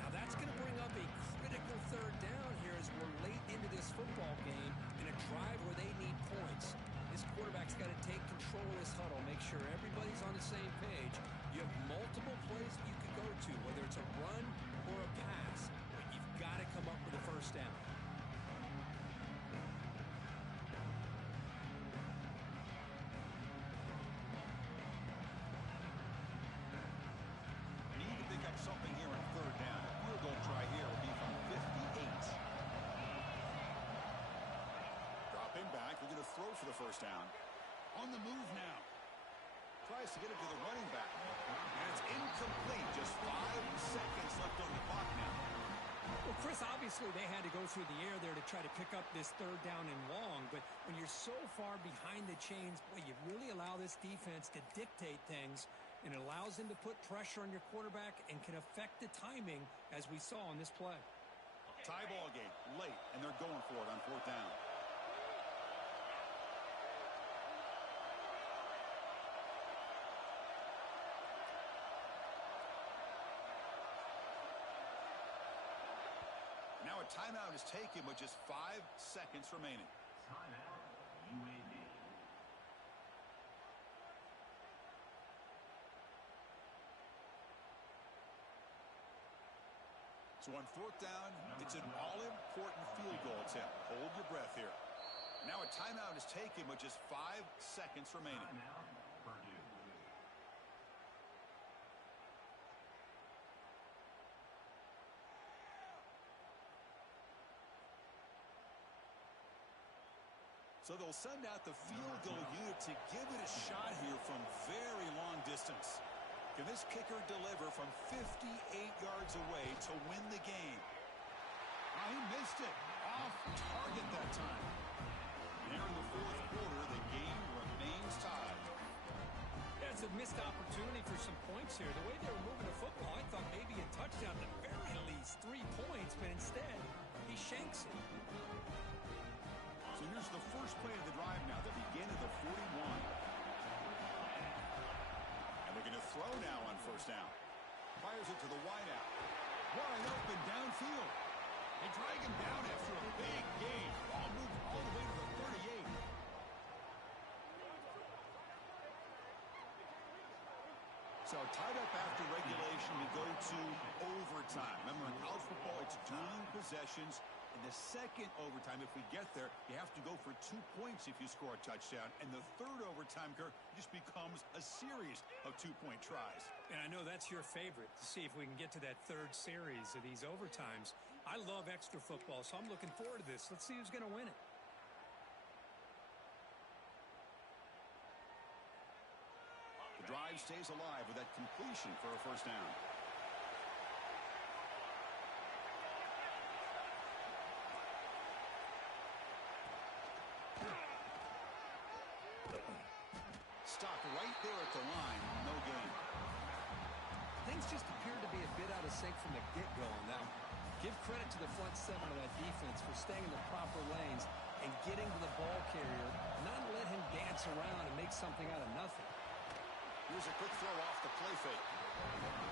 Now that's going to bring up a critical third down here as we're late into this football game in a drive where they need points. This quarterback's got to take control of this huddle, make sure everybody's on the same page. You have multiple plays that you could go to, whether it's a run or a pass, but you've got to come up with a first down. Need to pick up something here on third down. A field goal try here will be from 58. Dropping back, looking to throw for the first down. On the move now. Tries to get it to the running back. And it's incomplete. Just 5 seconds left on the clock now. Well, Chris, obviously they had to go through the air there to try to pick up this third down and long, but when you're so far behind the chains, boy, you really allow this defense to dictate things, and it allows them to put pressure on your quarterback and can affect the timing, as we saw on this play. Tie ball game, late, and they're going for it on fourth down. Now a timeout is taken with just 5 seconds remaining. Timeout, UAB. So on fourth down, it's an all-important field goal attempt. Hold your breath here. Now a timeout is taken with just 5 seconds remaining. Timeout, Purdue. So they'll send out the field goal unit to give it a shot here from very long distance. Can this kicker deliver from 58 yards away to win the game? Oh, he missed it. Off target that time. Here in the fourth quarter, the game remains tied. Yeah, it's a missed opportunity for some points here. The way they were moving the football, I thought maybe a touchdown, at the very least 3 points, but instead, he shanks it. So here's the first play of the drive now. They begin at the 41. Looking to throw now on first down. Fires it to the wideout. Wide open downfield. They drag him down after a big gain. Ball moved all the way to the 38. So tied up after regulation, we go to overtime. Remember, in college football, it's dueling possessions. In the second overtime, if we get there, you have to go for 2 points if you score a touchdown. And the third overtime, Kirk, just becomes a series of 2-point tries. And I know that's your favorite, to see if we can get to that third series of these overtimes. I love extra football, so I'm looking forward to this. Let's see who's going to win it. The drive stays alive with that completion for a first down. Stopped right there at the line. No gain. Things just appear to be a bit out of sync from the get-go on that one. Give credit to the front seven of that defense for staying in the proper lanes and getting to the ball carrier, not let him dance around and make something out of nothing. Here's a quick throw off the play fake.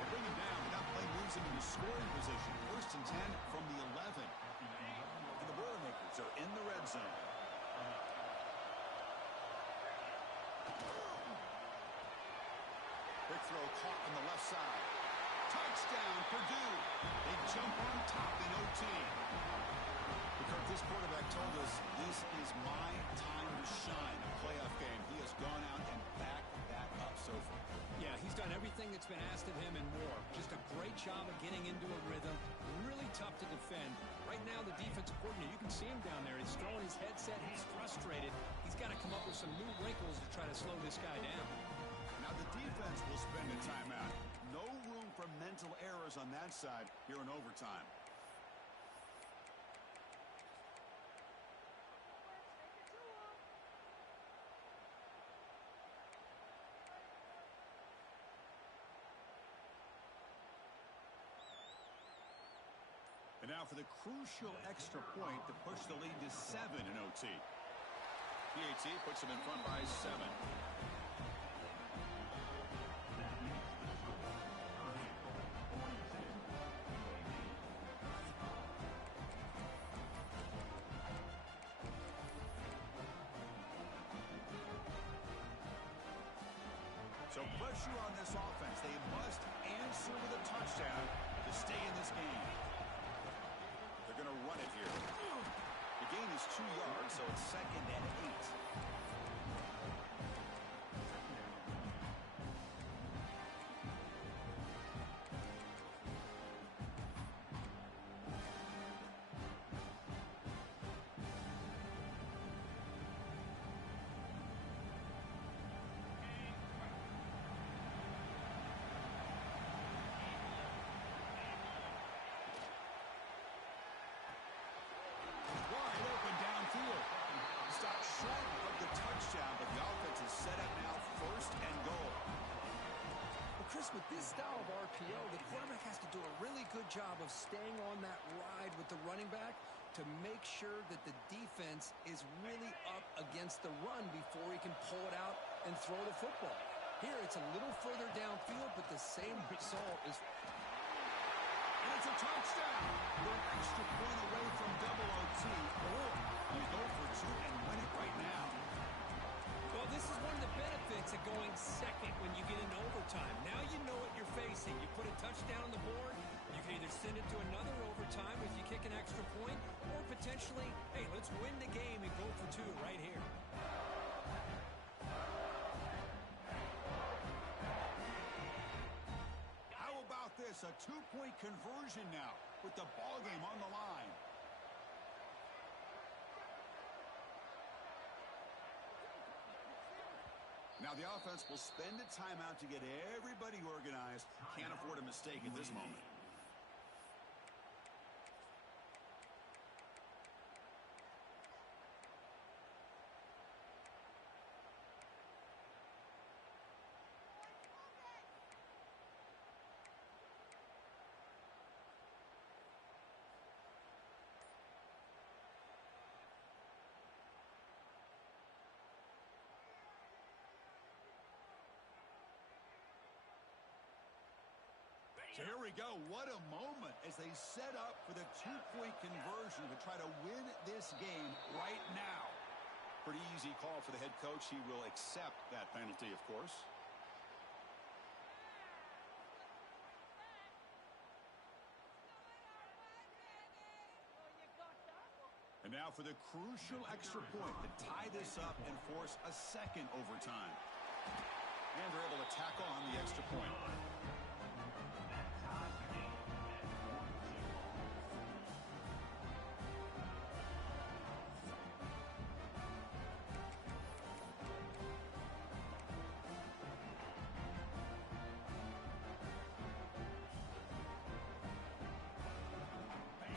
They bring him down. Now play moves him into scoring position. 1st and 10 from the 11. And the Boilermakers are in the red zone. Quick throw caught on the left side. Touchdown, Purdue. They jump on top in OT. Because this quarterback told us this is my time to shine. A playoff game. He has gone out and backed that up so far. Yeah, he's done everything that's been asked of him and more. Just a great job of getting into a rhythm. Really tough to defend. Right now, the defensive coordinator, you can see him down there. He's throwing his headset. He's frustrated. He's got to come up with some new wrinkles to try to slow this guy down. Now the defense will spend a timeout. No room for mental errors on that side here in overtime. And now for the crucial extra point to push the lead to 7 in OT. PAT puts them in front by 7. So pressure on this offense. They must answer with a touchdown to stay in this game. They're going to run it here. The gain is 2 yards, so it's 2nd and 8. Wide open downfield. Stopped short of the touchdown, but the offense is set up now 1st and goal. Well, Chris, with this style of RPO, the quarterback has to do a really good job of staying on that ride with the running back to make sure that the defense is really up against the run before he can pull it out and throw the football. Here, it's a little further downfield, but the same result is... And it's a touchdown. They're an extra point away from double OT, or you go for 2 and win it right now. Well, this is one of the benefits of going second when you get into overtime. Now you know what you're facing. You put a touchdown on the board, you can either send it to another overtime if you kick an extra point, or potentially, hey, let's win the game and go for 2 right here. How about this? A 2-point conversion now with the ball game on the line. Now the offense will spend a timeout to get everybody organized. Can't afford a mistake at this moment. Here we go. What a moment as they set up for the two-point conversion to try to win this game right now. Pretty easy call for the head coach. He will accept that penalty, of course. And now for the crucial extra point to tie this up and force a second overtime. And they're able to tackle on the extra point.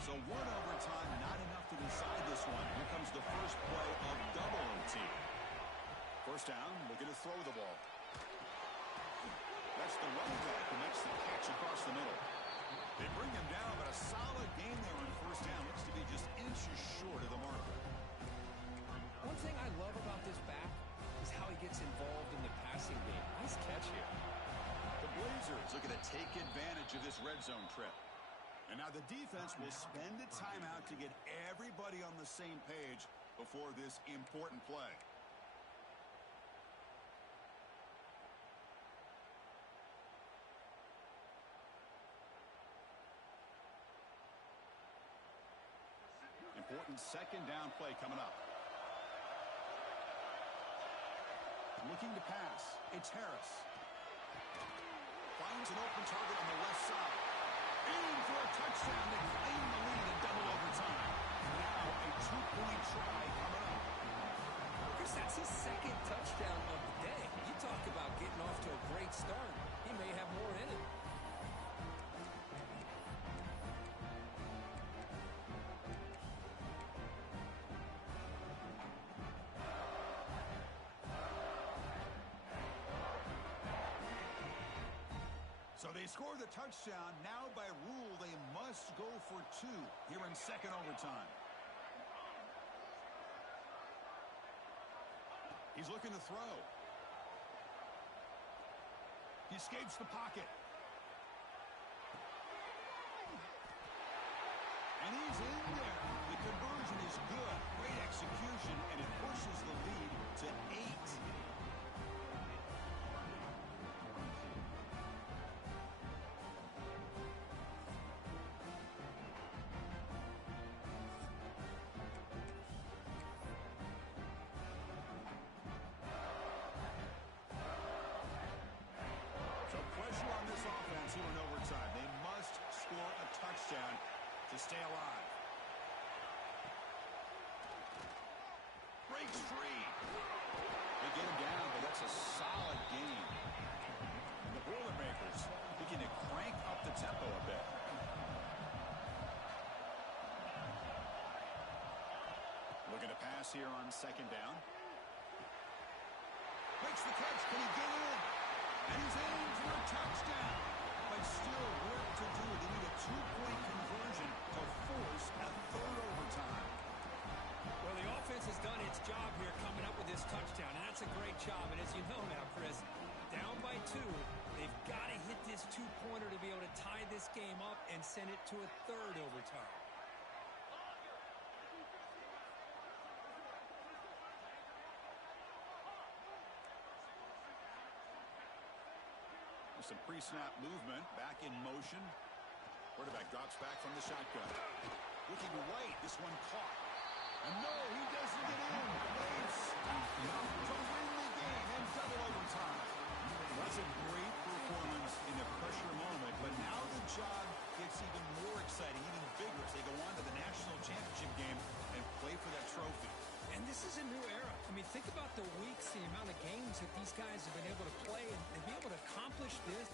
So one overtime, not enough to decide this one. Here comes the first play of double OT. First down, looking to throw the ball. That's the running back who makes the catch across the middle. They bring him down, but a solid game there on first down. Looks to be just inches short of the marker. One thing I love about this back is how he gets involved in the passing game. Nice catch here. The Blazers looking to take advantage of this red zone trip. And now the defense will spend a timeout to get everybody on the same page before this important play. Important second down play coming up. Looking to pass. It's Harris. Finds an open target on the left side. In for a touchdown to claim the lead in double overtime. Now a two-point try coming up. Chris, that's his second touchdown of the day. You talk about getting off to a great start. He may have more in it. So they score the touchdown. Now by rule, they must go for two here in second overtime. He's looking to throw. He escapes the pocket. And he's in there. The conversion is good. Great execution, and it pushes the lead to 8. To stay alive. Breaks free. They get him down, but that's a solid game. And the Boilermakers looking to crank up the tempo a bit. Looking to pass here on second down. Makes the catch. Can he get in? And he's in for a touchdown. But still work to do. They need a two-point conversion to force a third overtime. Well, the offense has done its job here coming up with this touchdown, and that's a great job. And as you know now, Chris, down by 2, they've got to hit this two-pointer to be able to tie this game up and send it to a third overtime. Some pre-snap movement, back in motion. Quarterback drops back from the shotgun. Looking right, this one caught. And no, he doesn't get in. They stop enough to win the game in double overtime. That's a great performance in a pressure moment, but now the job gets even more exciting, even bigger as they go on to the national championship game and play for that trophy. And this is a new era. I mean, think about the weeks, the amount of games that these guys have been able to play and be able to accomplish this.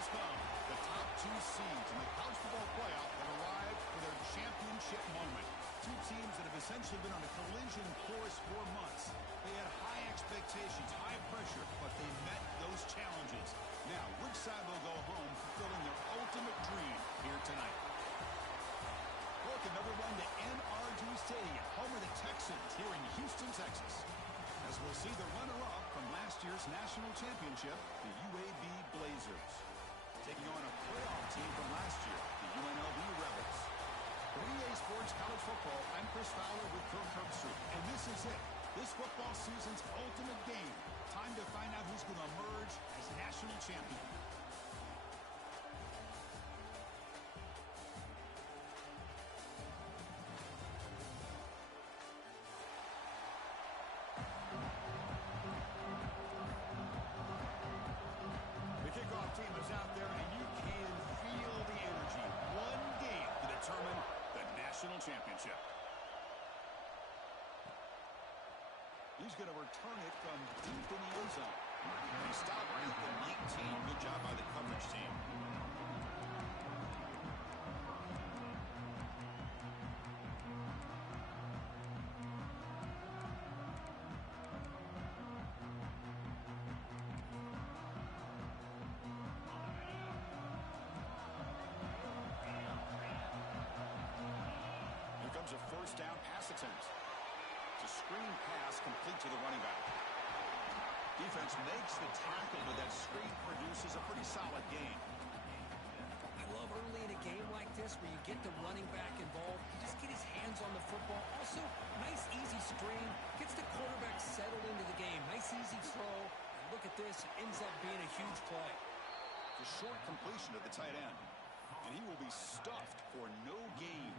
as home. The top two seeds in the college football playoff have arrived for their championship moment. Two teams that have essentially been on a collision course for months. They had high expectations, high pressure, but they met those challenges. Now, which side will go home fulfilling their ultimate dream here tonight? Welcome, everyone, to NRG Stadium, home of the Texans here in Houston, Texas. As we'll see the runner-up from last year's national championship, the UAB Blazers. Taking on a playoff team from last year, the UNLV Rebels. For EA Sports College Football, I'm Chris Fowler with Kirk Herbstreit, and this is it. This football season's ultimate game. Time to find out who's going to emerge as national champion. The kickoff team is out there, and you can feel the energy. One game to determine the national championship. He's going to return it from deep in the end zone. He stopped at the 19. Good job by the coverage team. Here comes a first down pass attempt. It's a screen pass complete to the running back. Defense makes the tackle, but that screen produces a pretty solid gain. I love early in a game like this where you get the running back involved. You just get his hands on the football. Also, nice easy screen. Gets the quarterback settled into the game. Nice easy throw. And look at this. It ends up being a huge play. The short completion to the tight end. And he will be stuffed for no gain.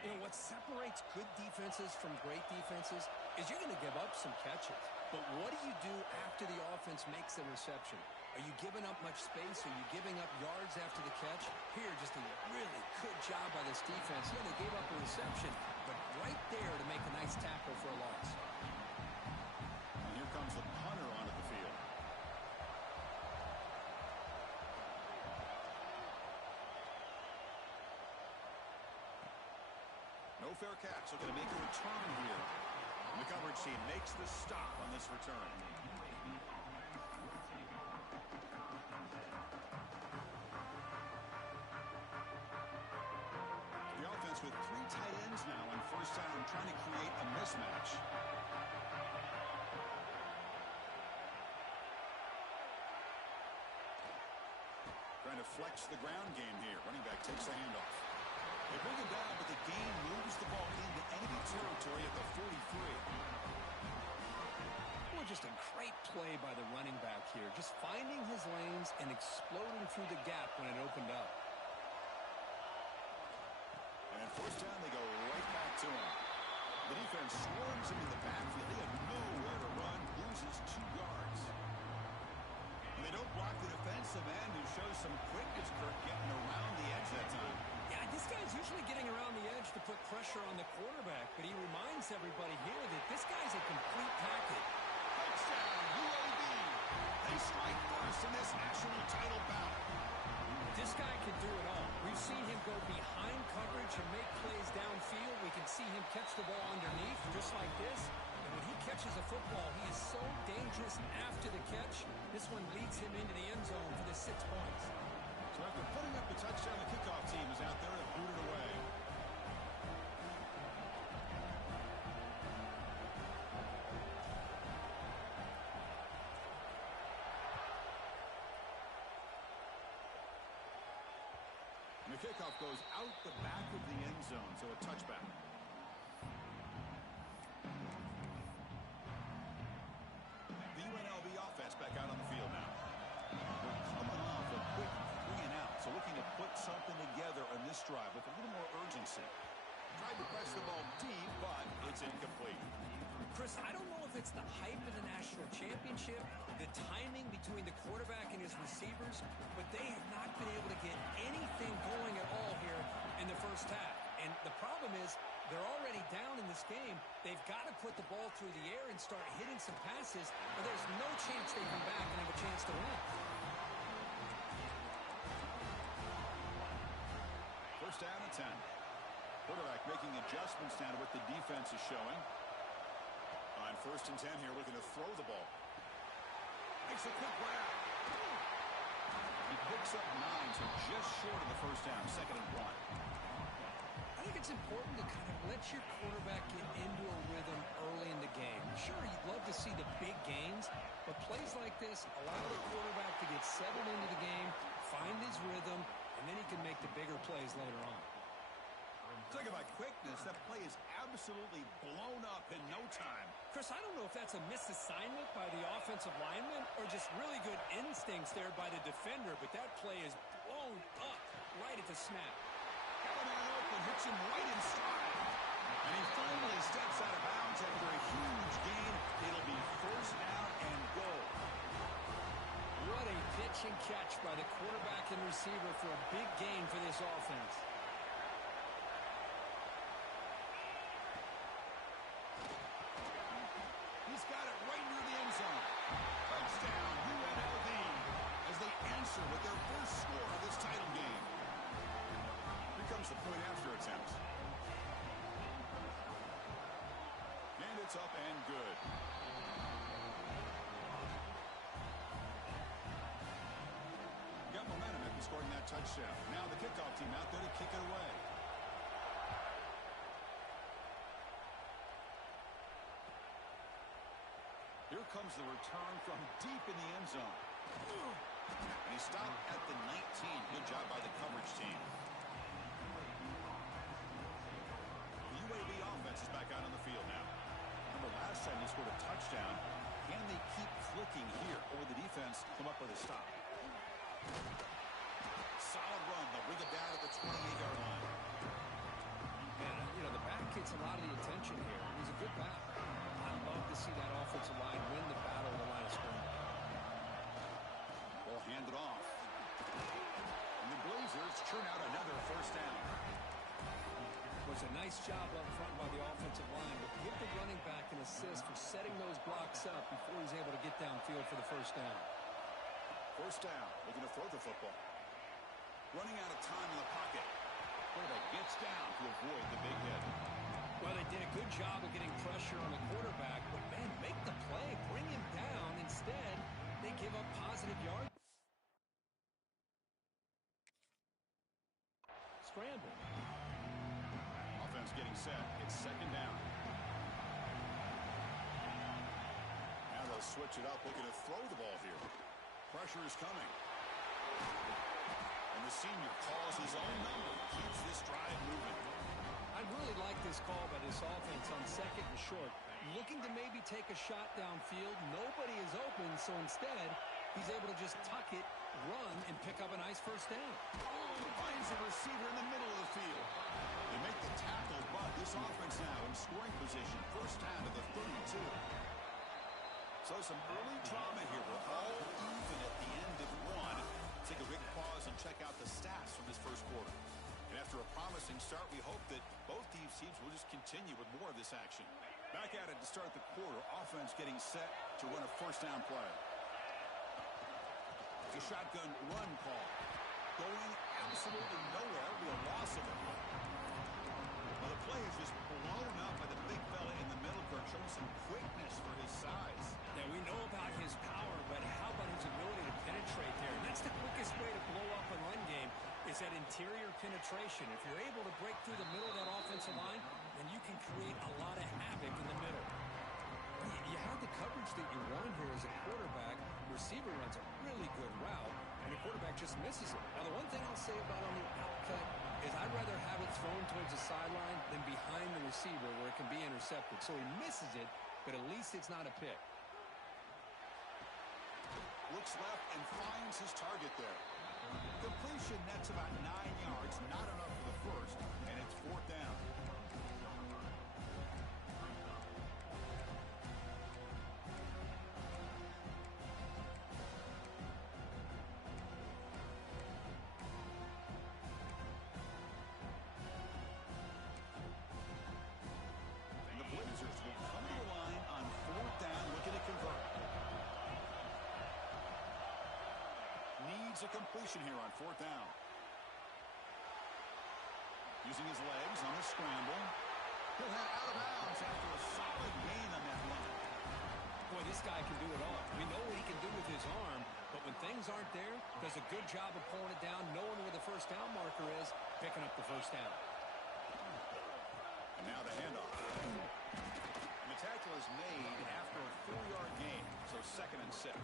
You know, what separates good defenses from great defenses is you're going to give up some catches. But what do you do after the offense makes the reception? Are you giving up much space? Are you giving up yards after the catch? Here, just a really good job by this defense. Yeah, they gave up a reception, but right there to make a nice tackle for a loss. And here comes the punter onto the field. No fair catch. Looking to make a return here. The coverage team makes the stop on this return. The offense with three tight ends now on first down, trying to create a mismatch. Trying to flex the ground game here. Running back takes the handoff. They bring him down, but the game moves the ball into enemy territory at the 43. Well, just a great play by the running back here. Just finding his lanes and exploding through the gap when it opened up. And first down, they go right back to him. The defense swarms him in the backfield. They have nowhere to run, loses 2 yards. And they don't block the defensive end, who shows some quickness, Kirk, getting around the edge that time. Yeah, this guy's usually getting around the edge to put pressure on the quarterback, but he reminds everybody here that this guy's a complete package. Touchdown, UAB. They strike first in this national title bout. This guy can do it all. We've seen him go behind coverage and make plays downfield. We can see him catch the ball underneath, just like this. And when he catches a football, he is so dangerous after the catch. This one leads him into the end zone for the 6 points. So after putting up the touchdown, the kickoff team is out there to boot it away. And the kickoff goes out the back of the end zone, so a touchback. The UNLV offense back out on the field now. They're coming off a quick 3 and out, so looking to put something together on this drive with a little more urgency. Tried to press the ball deep, but it's incomplete. Chris, I don't know if it's the hype of the national championship, the timing between the quarterback and his receivers, but they have not been able to get anything going at all here in the first half. And the problem is they're already down in this game. They've got to put the ball through the air and start hitting some passes, or there's no chance they come back and have a chance to win. First down and 10. Quarterback making adjustments now to what the defense is showing. On first and 10 here, looking to throw the ball. Makes a quick grab. He picks up 9, so just short of the first down. Second and 1. I think it's important to kind of let your quarterback get into a rhythm early in the game. Sure, you'd love to see the big gains, but plays like this allow the quarterback to get settled into the game, find his rhythm, and then he can make the bigger plays later on. Talk about quickness. That play is absolutely blown up in no time. Chris, I don't know if that's a misassignment by the offensive lineman or just really good instincts there by the defender, but that play is blown up right at the snap. Got a man open, hits him right in stride. And he finally steps out of bounds after a huge gain. It'll be first down and goal. What a pitch and catch by the quarterback and receiver for a big gain for this offense. He's got it right near the end zone. Touchdown, UNLV, as they answer with their first score of this title game. Here comes the point after attempt. And it's up and good. Got momentum after scoring that touchdown. Now the kickoff team out there to kick it away. Here comes the return from deep in the end zone. And he stopped at the 19. Good job by the coverage team. The UAB offense is back out on the field now. Remember last time they scored a touchdown. Can they keep clicking here, or will the defense come up with a stop? Solid run. They'll bring it down at the 28-yard line. Man, you know, the back gets a lot of the attention here. It was a good battle. I love to see that offensive line win the battle of the line of scrimmage. Ball handed off. And the Blazers churn out another first down. It was a nice job up front by the offensive line, but give the running back an assist for setting those blocks up before he's able to get downfield for the first down. First down, looking to throw the football. Running out of time in the pocket. Quarterback gets down to avoid the big hit. Well, they did a good job of getting pressure on the quarterback, but, man, make the play, bring him down. Instead, they give up positive yards. Scramble. Offense getting set. It's second down. Now they'll switch it up, looking to throw the ball here. Pressure is coming. And the senior calls his own number, keeps this drive moving. I really like this call by this offense on second and short. Looking to maybe take a shot downfield. Nobody is open, so instead, he's able to just tuck it, run, and pick up a nice first down. Finds a receiver in the middle of the field. They make the tackle, but this offense now in scoring position. First down to the 32. So some early drama here. We're all even at the end of one. Take a quick pause and check out the stats from this first quarter. And after a promising start, we hope that both these teams will just continue with more of this action. Back at it to start the quarter. Offense getting set to run a first down play. It's a shotgun run call. Going absolutely nowhere. It'll be a loss of it. Well, the play is just blown up by the big fella in the middle court, showing some quickness for his size. Now, we know about his power, but how about his ability to penetrate there? And that's the quickest way to blow up a run game, is that interior penetration. If you're able to break through the middle of that offensive line, then you can create a lot of havoc in the middle. You have the coverage that you want here as a quarterback. Receiver runs a really good route, and the quarterback just misses it. Now, the one thing I'll say about on the outcut is I'd rather have it thrown towards the sideline than behind the receiver where it can be intercepted. So he misses it, but at least it's not a pick. Looks left and finds his target there. Completion nets about 9 yards, not enough for the first, and it's fourth down. And the Blazers will come to the line on fourth down, looking to convert. Needs a completion here on fourth down. Using his legs on the scramble. He'll head out of bounds after a solid gain on that run. Boy, this guy can do it all. We know what he can do with his arm, but when things aren't there, does a good job of pulling it down, knowing where the first down marker is, picking up the first down. And now the handoff. And the tackle is made after a 4-yard gain, so 2nd and 6.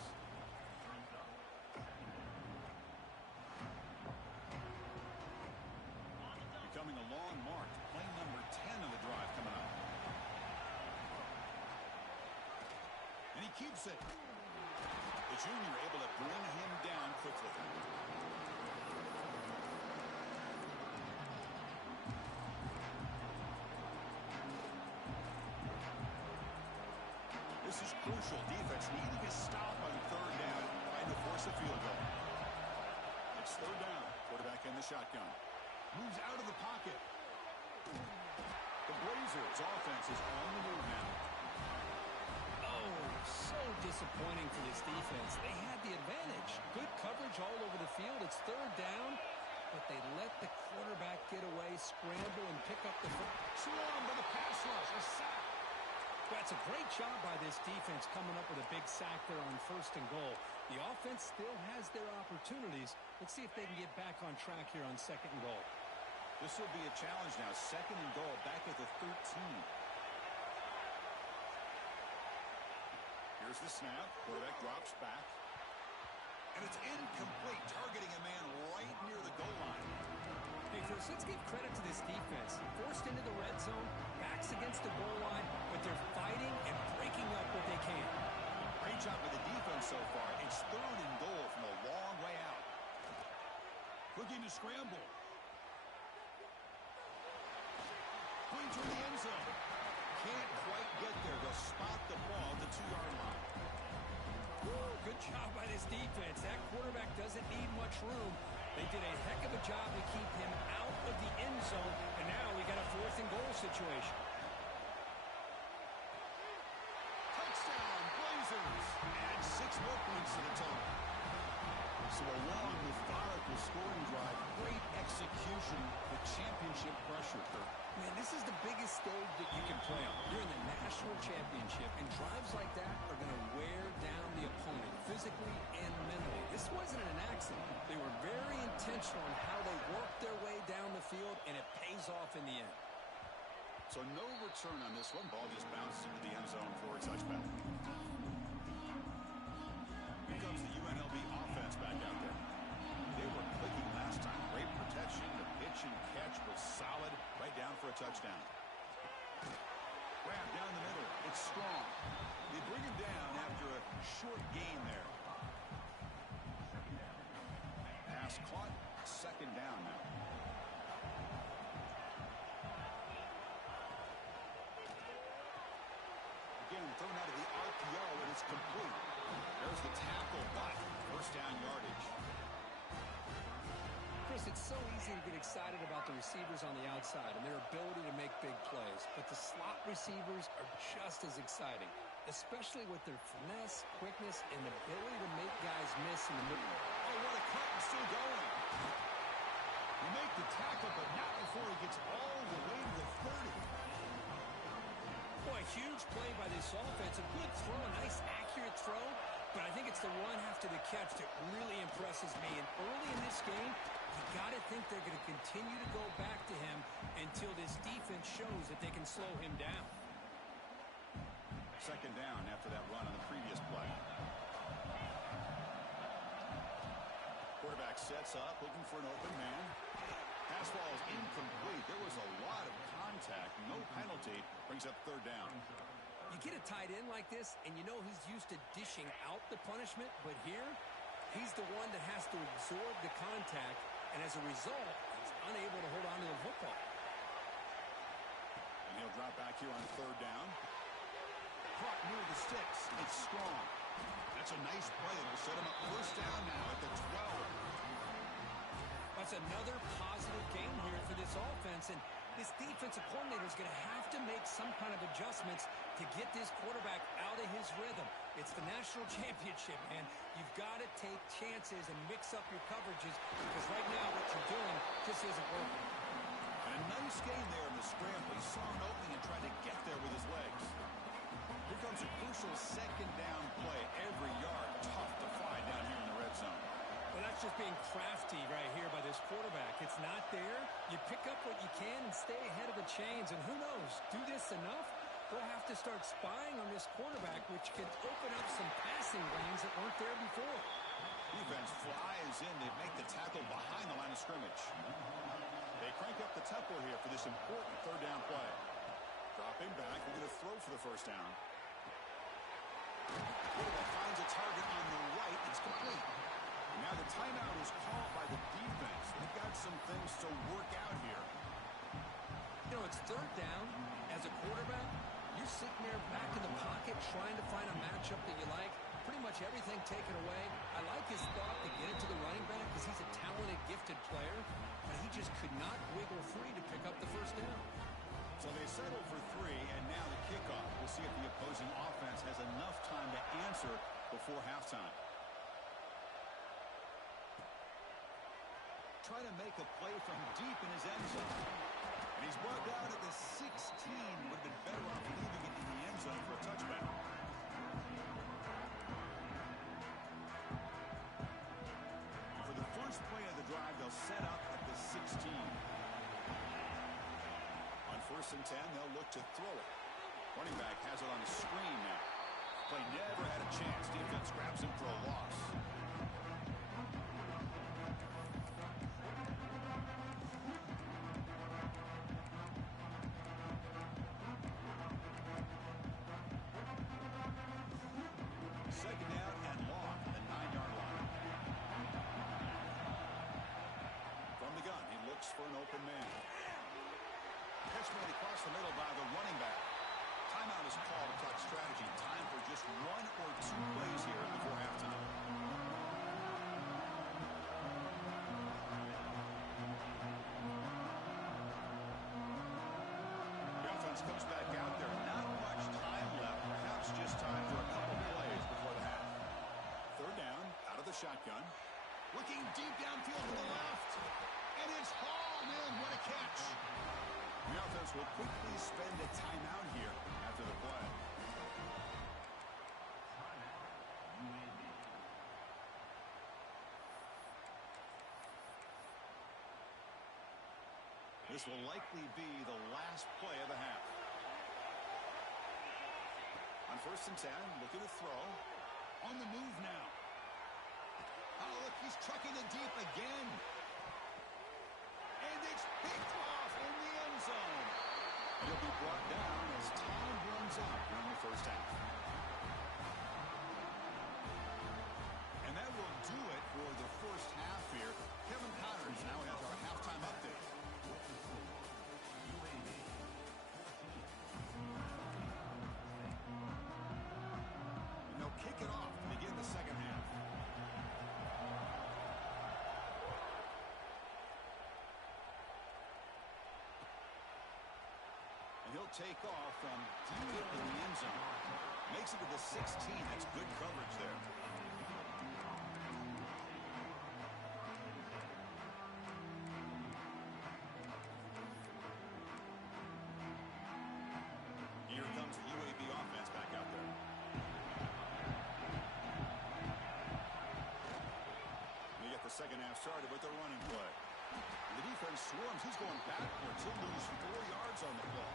Becoming a long mark, play number 10 of the drive coming up. And he keeps it. The junior able to bring him down quickly. This is crucial. Defense needing a stop on 3rd down, trying to force a field goal. It's 3rd down. Quarterback in the shotgun. Moves out of the pocket. The Blazers offense is on the move now. So disappointing for this defense. They had the advantage. Good coverage all over the field. It's 3rd down, but they let the quarterback get away, scramble, and pick up the foot. Swarm by the pass rush. A sack. That's a great job by this defense coming up with a big sack there on 1st and goal. The offense still has their opportunities. Let's see if they can get back on track here on 2nd and goal. This will be a challenge now. 2nd and goal back at the 13. Here's the snap. Quarterback drops back. And it's incomplete, targeting a man right near the goal line. Hey, first, let's give credit to this defense. Forced into the red zone, backs against the goal line, but they're fighting and breaking up what they can. Great job by the defense so far. It's 3rd and goal from a long way out. Looking to scramble. Going toward the end zone. Can't quite get there. They'll spot the ball at the 2-yard line. Woo, good job by this defense. That quarterback doesn't need much room. They did a heck of a job to keep him out of the end zone, and now we got a 4th and goal situation. Touchdown, Blazers! Add 6 more points to the total. So a long, methodical scoring drive. Great execution. The championship pressure curve. Man, this is the biggest stage that you can play on. You're in the national championship, and drives like that are going to wear down the opponent physically and mentally. This wasn't an accident. They were very intentional in how they worked their way down the field, and it pays off in the end. So no return on this one. Ball just bounces into the end zone for a touchback. Here comes the UNLV offense back out there. They were clicking last time. Great protection. The pitch and catch was solid. Right down for a touchdown. Grab down the middle. It's strong. They bring him down after a short gain there. Pass caught. 2nd down now. Again, thrown out of the RPO, and it's complete. There's the tackle, but 1st down yardage. Chris, it's so easy to get excited about the receivers on the outside and their ability to make big plays, but the slot receivers are just as exciting, especially with their finesse, quickness, and ability to make guys miss in the middle. Oh, what a cut, and still going. He make the tackle, but not before he gets all the way to the 30. Boy, huge play by this offense. A good throw, a nice accurate throw, but I think it's the run after the catch that really impresses me. And early in this game, you got to think they're going to continue to go back to him until this defense shows that they can slow him down. 2nd down after that run on the previous play. Quarterback sets up, looking for an open man. Pass ball is incomplete. There was a lot of contact. No penalty. Brings up 3rd down. You get a tight end like this, and you know he's used to dishing out the punishment, but here, he's the one that has to absorb the contact, and as a result, he's unable to hold on to the football. And he'll drop back here on 3rd down. Caught near the sticks. It's strong. That's a nice play. It'll set him up 1st down now at the 12. That's another positive game here for this offense, and this defensive coordinator is going to have to make some kind of adjustments to get this quarterback out of his rhythm. It's the national championship, man. You've got to take chances and mix up your coverages because right now what you're doing just isn't working. And a nice skating there in the scramble. He saw an opening and tried to get there with his legs. Here comes a crucial second down play. Every yard tough to find down here in the red zone. Well, that's just being crafty right here by this quarterback. It's not there. You pick up what you can and stay ahead of the chains. And who knows, do this enough, they'll have to start spying on this quarterback, which can open up some passing lanes that weren't there before. Defense flies in. They make the tackle behind the line of scrimmage. They crank up the tempo here for this important third down play. Dropping back, they're going to throw for the first down. Quarterback finds a target on the right. It's complete. Now the timeout is called by the defense. They've got some things to work out here. You know, it's third down. As a quarterback, you're sitting there back in the pocket trying to find a matchup that you like. Pretty much everything taken away. I like his thought to get it to the running back because he's a talented, gifted player, but he just could not wiggle free to pick up the first down. So they settle for 3, and now the kickoff. We'll see if the opposing offense has enough time to answer before halftime. Trying to make a play from deep in his end zone. And he's brought down at the 16. Would have been better off leaving it in the end zone for a touchback. For the first play of the drive, they'll set up at the 16. On 1st and 10, they'll look to throw it. Running back has it on the screen now. Play never had a chance. Defense grabs him for a loss. Second down and long at the 9-yard line. From the gun, he looks for an open man. Catch made across the middle by the running back. Timeout is called to talk strategy. Time for just 1 or 2 plays here before halftime. The offense comes back out there. Not much time left. Perhaps just time for a couple plays before the half. Third down, out of the shotgun. Looking deep downfield to the left. And it's hauled in. What a catch. The offense will quickly spend a timeout here after the play. This will likely be the last play of the half. On 1st and 10, looking to throw. On the move now. Oh, look, he's trucking it deep again. And it's picked off in the end zone. He'll be brought down as time runs out during the first half. And that will do it for the first half here. Kevin Connors now has our halftime update. And they'll kick it off to begin the second half. And he'll take off from deep in the end zone. Makes it to the 16. That's good coverage there. Here comes the UAB offense back out there. They get the second half started with the running play. And the defense swarms. He's going backwards. He'll lose 4 yards on the play.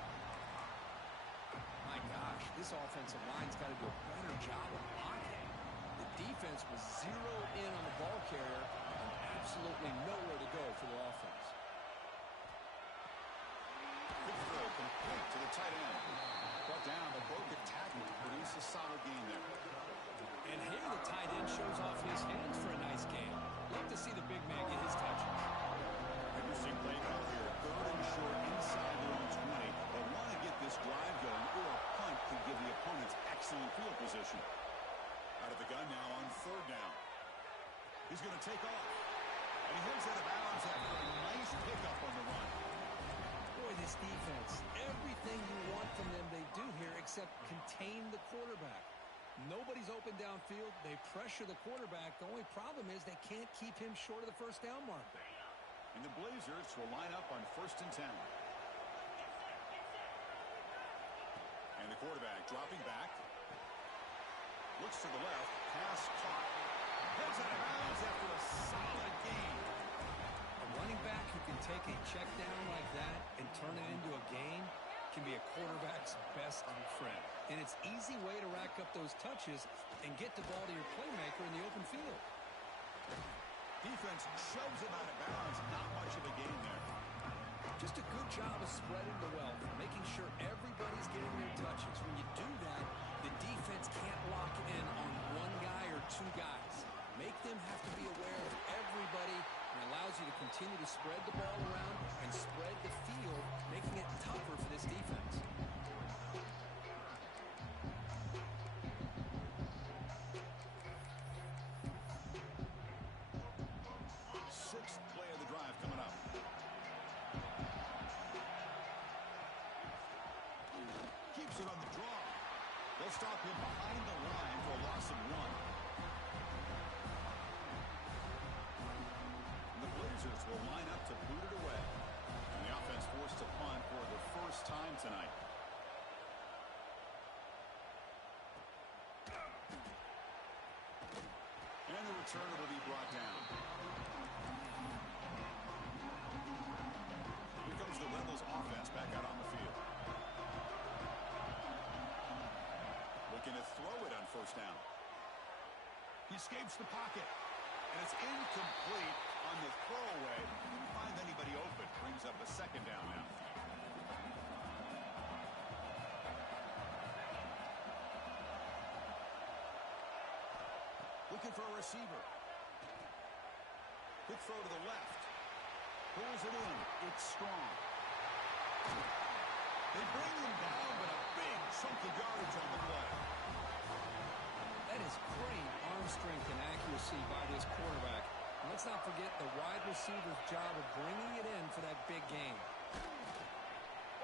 My gosh, this offensive line's got to do a better job of blocking. The defense was zeroed in on the ball carrier and absolutely nowhere to go for the offense. Good throw, complete to the tight end. Brought down, but broke a tackle to produce a solid gain there. And here the tight end shows off his hands for a nice game. Love to see the big man get his touches. Interesting play call here. 3rd and short inside their own 20. But want to get this drive going, or a punt could give the opponents excellent field position. Out of the gun now on 3rd down. He's going to take off. And he heads out of bounds after a nice pickup on the run. Boy, this defense, everything you want from them they do here except contain the quarterback. Nobody's open downfield. They pressure the quarterback. The only problem is they can't keep him short of the first down mark. And the Blazers will line up on 1st and 10. And the quarterback dropping back. Looks to the left. Pass caught. Heads out of bounds after a solid gain. A running back who can take a check down like that and turn it into a gain can be a quarterback's best friend. And it's an easy way to rack up those touches and get the ball to your playmaker in the open field. Defense shoves him out of bounds. Not much of a gain there. Just a good job of spreading the wealth, making sure everybody's getting their touches. When you do that, the defense can't lock in on one guy or two guys. Make them have to be aware of everybody, and allows you to continue to spread the ball around and spread the field, making it tougher for this defense. Sixth play of the drive coming up. Keeps it on the draw. They'll stop him behind the line for a loss of 1. And the Blazers will line up to boot it away. And the offense forced to punt for the first time tonight. And the returner will be brought down. Here comes the Rebels offense back out on the field. Looking to throw it on first down. He escapes the pocket. And it's incomplete on the throwaway. Didn't find anybody open. Brings up a second down now. Looking for a receiver. Quick throw to the left. Pulls it in. It's strong. They bring him down, but a big chunk of yardage on the play. That is great arm strength and accuracy by this quarterback. And let's not forget the wide receiver's job of bringing it in for that big game.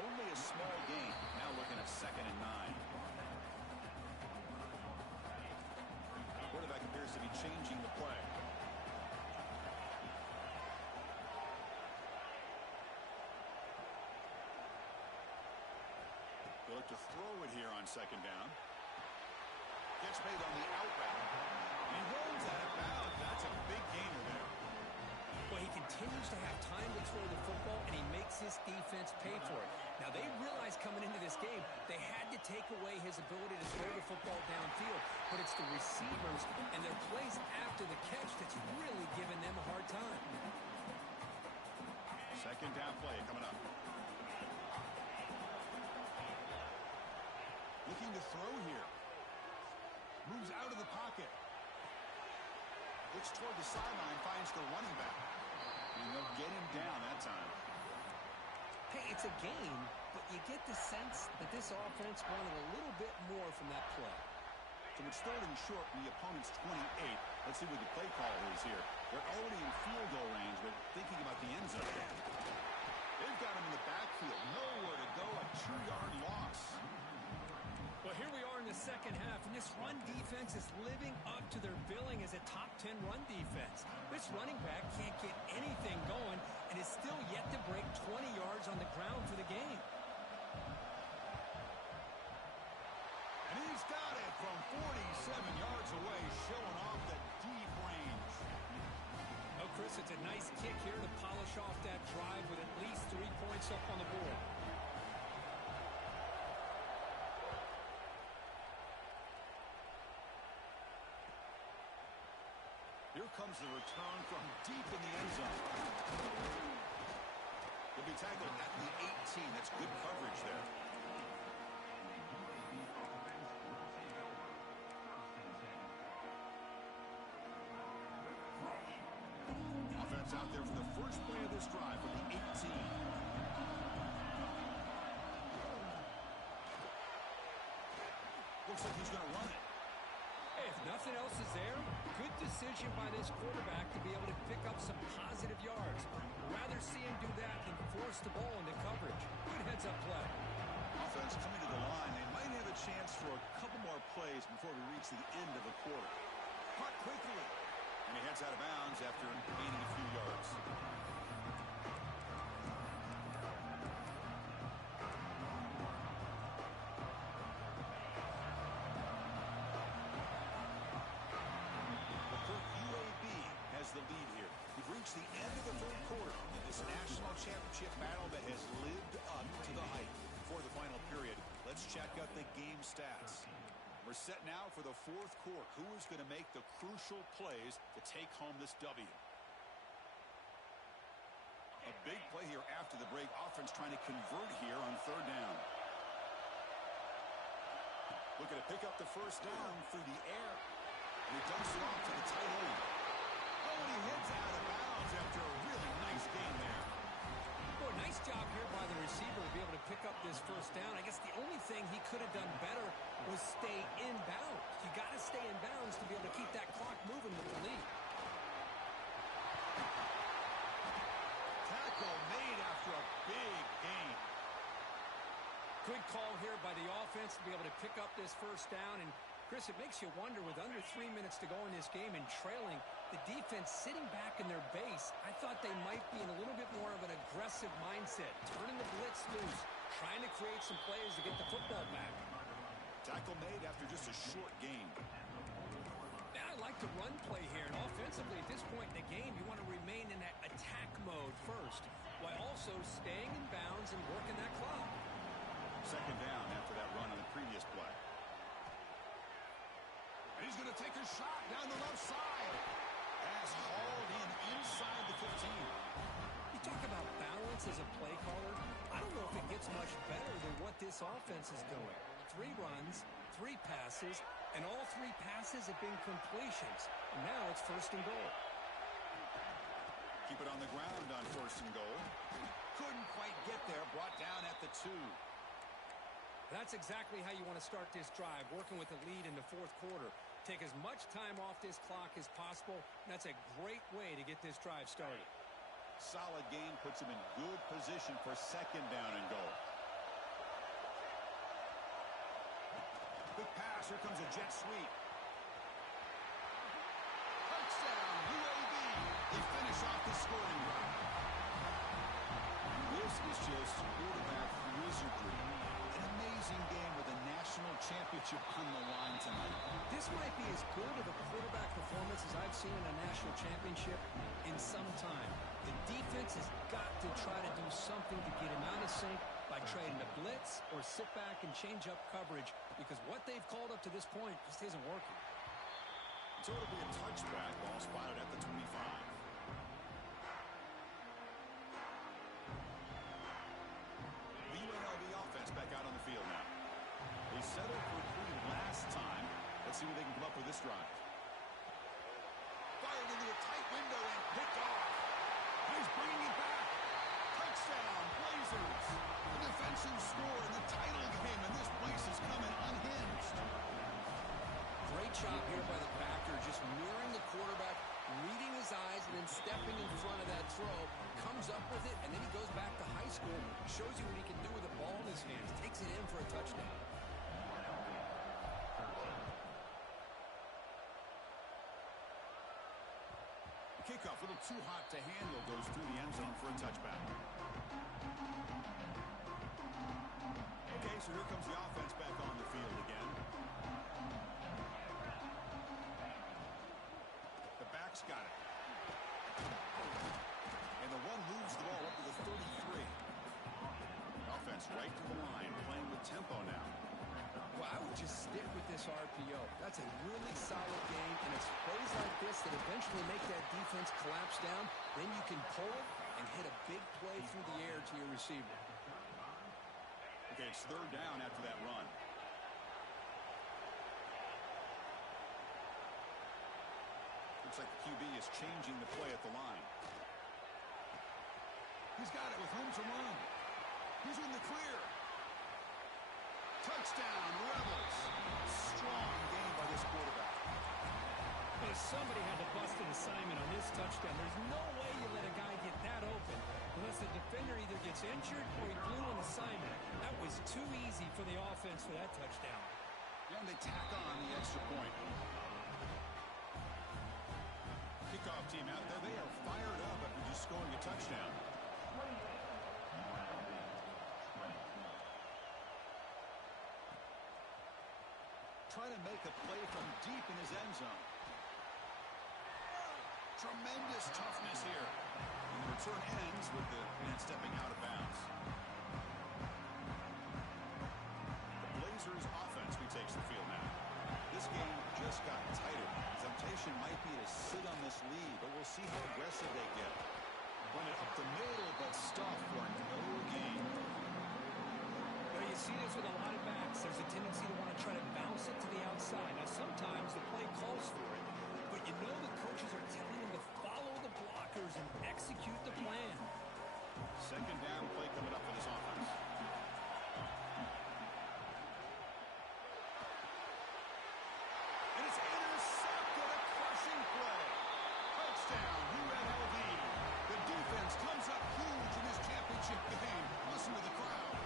Only a small gain. Now looking at 2nd and 9. Quarterback appears to be changing the play. They look to throw it here on 2nd down. Gets made on the out route. He runs out of bounds. That's a big gainer there. Well, he continues to have time to throw the football, and he makes his defense pay for it. Now, they realized coming into this game they had to take away his ability to throw the football downfield, but it's the receivers and their plays after the catch that's really giving them a hard time. 2nd down play coming up. Looking to throw here. Moves out of the pocket. Looks toward the sideline, finds the running back. And they'll get him down that time. Hey, it's a game, but you get the sense that this offense wanted a little bit more from that play. So it's 3rd and short from the opponent's 28. Let's see what the play call is here. They're already in field goal range, but thinking about the end zone. They've got him in the backfield. Nowhere to go, a 2-yard loss. Well, here we are in the second half, and this run defense is living up to their billing as a top 10 run defense. This running back can't get anything going and is still yet to break 20 yards on the ground for the game. And he's got it from 47 yards away, showing off the deep range. Oh, Chris, it's a nice kick here to polish off that drive with at least 3 points up on the board. Here comes the return from deep in the end zone. He'll be tackled at the 18. That's good coverage there. Offense out there for the first play of this drive from the 18. Looks like he's going to run it. Hey, if nothing else is there, good decision by this quarterback to be able to pick up some positive yards. Rather see him do that than force the ball into coverage. Good heads-up play. Offense coming to the line. They might have a chance for a couple more plays before we reach the end of the quarter. Caught quickly. And he heads out of bounds after gaining a few yards. championship battle that has lived up to the hype. For the final period, let's check out the game stats. We're set now for the fourth quarter. Who is going to make the crucial plays to take home this W? A big play here after the break. Offense trying to convert here on third down. Looking to pick up the first down through the air. And he dumps it off to the tight end. Oh, and he heads out of bounds after a really nice game there. Boy, nice job here by the receiver to be able to pick up this first down. I guess the only thing he could have done better was stay in bounds. You got to stay in bounds to be able to keep that clock moving with the lead. Tackle made after a big gain. Good call here by the offense to be able to pick up this first down. And, Chris, it makes you wonder, with under 3 minutes to go in this game and trailing, the defense sitting back in their base, I thought they might be in a little bit more of an aggressive mindset, turning the blitz loose, trying to create some plays to get the football back. Tackle made after just a short gain. Now I like the run play here, and offensively at this point in the game, you want to remain in that attack mode first, while also staying in bounds and working that clock. Second down after that run on the previous play. And he's going to take a shot down the left side. Pass hauled in inside the 15. You talk about balance as a play caller. I don't know if it gets much better than what this offense is doing. 3 runs, 3 passes, and all 3 passes have been completions. And now it's first and goal. Keep it on the ground on first and goal. Couldn't quite get there. Brought down at the 2. That's exactly how you want to start this drive, working with the lead in the fourth quarter. Take as much time off this clock as possible. That's a great way to get this drive started. Solid gain puts him in good position for second down and goal. Quick pass. Here comes a jet sweep. Touchdown, UAB. They finish off the scoring drive. This is just quarterback wizardry. An amazing game with a national championship on the line tonight. This might be as good of a quarterback performance as I've seen in a national championship in some time. The defense has got to try to do something to get him out of sync by trading the blitz or sit back and change up coverage, because what they've called up to this point just isn't working. So it'll be a touchback, ball spotted at the 25. The UNLV offense back out on the field now. They settled for 3 last time. Let's see what they can come up with this drive. Fired into a tight window and picked off. He's bringing it back. Touchdown, Blazers. The defensive score in the title game, and this place is coming unhinged. Great job here by the backer, just mirroring the quarterback, reading his eyes, and then stepping in front of that throw. Comes up with it, and then he goes back to high school. Shows you what he can do with the ball in his hands. Takes it in for a touchdown. Kickoff, a little too hot to handle, goes through the end zone for a touchback. Okay, so here comes the offense back on the field again. The back's got it. And the one moves the ball up to the 33. Offense right to the line, playing with tempo now. Well, I would just stick with this RPO. That's a really solid game, and it's plays like this that eventually make that defense collapse down. Then you can pull it and hit a big play through the air to your receiver. Okay, it's third down after that run. Looks like the QB is changing the play at the line. He's got it with room to run. He's in the clear. Touchdown, Rebels. Strong game by this quarterback. But if somebody had to bust an assignment on this touchdown, there's no way you let a guy get that open unless the defender either gets injured or he blew an assignment. That was too easy for the offense for that touchdown. And they tack on the extra point. Kickoff team out there. They are fired up after just scoring a touchdown. Trying to make a play from deep in his end zone. Tremendous toughness here. And the return ends with the man stepping out of bounds. The Blazers offense retakes the field now. This game just got tighter. The temptation might be to sit on this lead, but we'll see how aggressive they get. Run it up the middle, but stop for no gain. You see this with a lot of backs. There's a tendency to want to try to bounce it to the outside. Now, sometimes the play calls for it, but you know the coaches are telling them to follow the blockers and execute the plan. Second down play coming up for this offense. And it's intercepted, a crushing play. Touchdown, UABvPurdue. The defense comes up huge in this championship game. Listen to the crowd.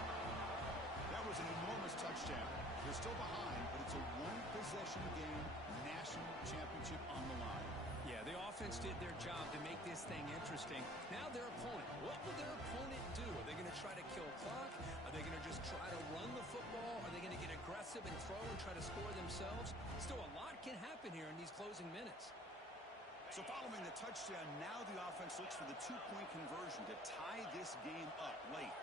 That was an enormous touchdown. They're still behind, but it's a one-possession game, national championship on the line. Yeah, the offense did their job to make this thing interesting. Now their opponent. What will their opponent do? Are they going to try to kill clock? Are they going to just try to run the football? Are they going to get aggressive and throw and try to score themselves? Still, a lot can happen here in these closing minutes. So following the touchdown, now the offense looks for the two-point conversion to tie this game up late.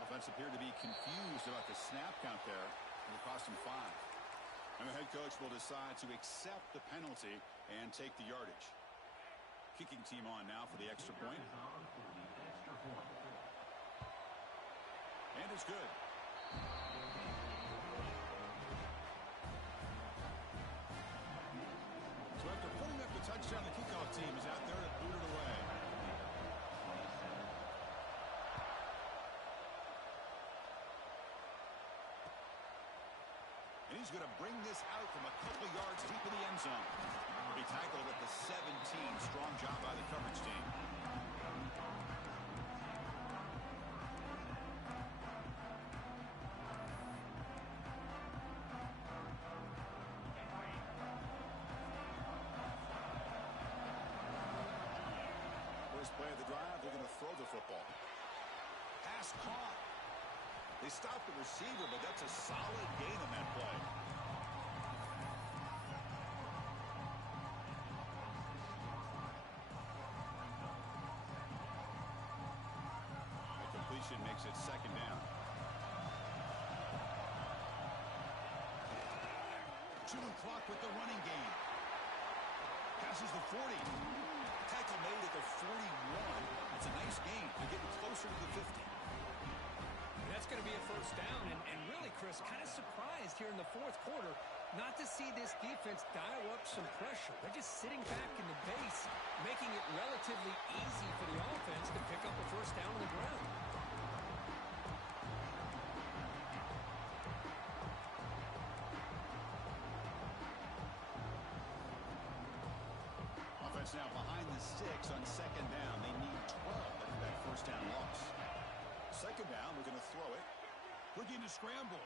Offense appeared to be confused about the snap count there, and it cost him 5. And the head coach will decide to accept the penalty and take the yardage. Kicking team on now for the extra point. And it's good. So after putting up the touchdown, the kickoff team is out there to boot it away. And he's going to bring this out from a couple yards deep in the end zone. He tackled at the 17. Strong job by the coverage team. First play of the drive, they're going to throw the football. Pass caught. They stopped the receiver, but that's a solid gain on that play. The completion makes it second down. Chewing clock with the running game. Passes the 40. Tackle made at the 41. It's a nice gain. They're getting closer to the 50. That's going to be a first down, and really, Chris, kind of surprised here in the fourth quarter not to see this defense dial up some pressure. They're just sitting back in the base, making it relatively easy for the offense to pick up a first down on the ground. Offense now behind the 6 on second down. They need 12 after that first down loss. Second down, we're going to throw it. Looking to scramble.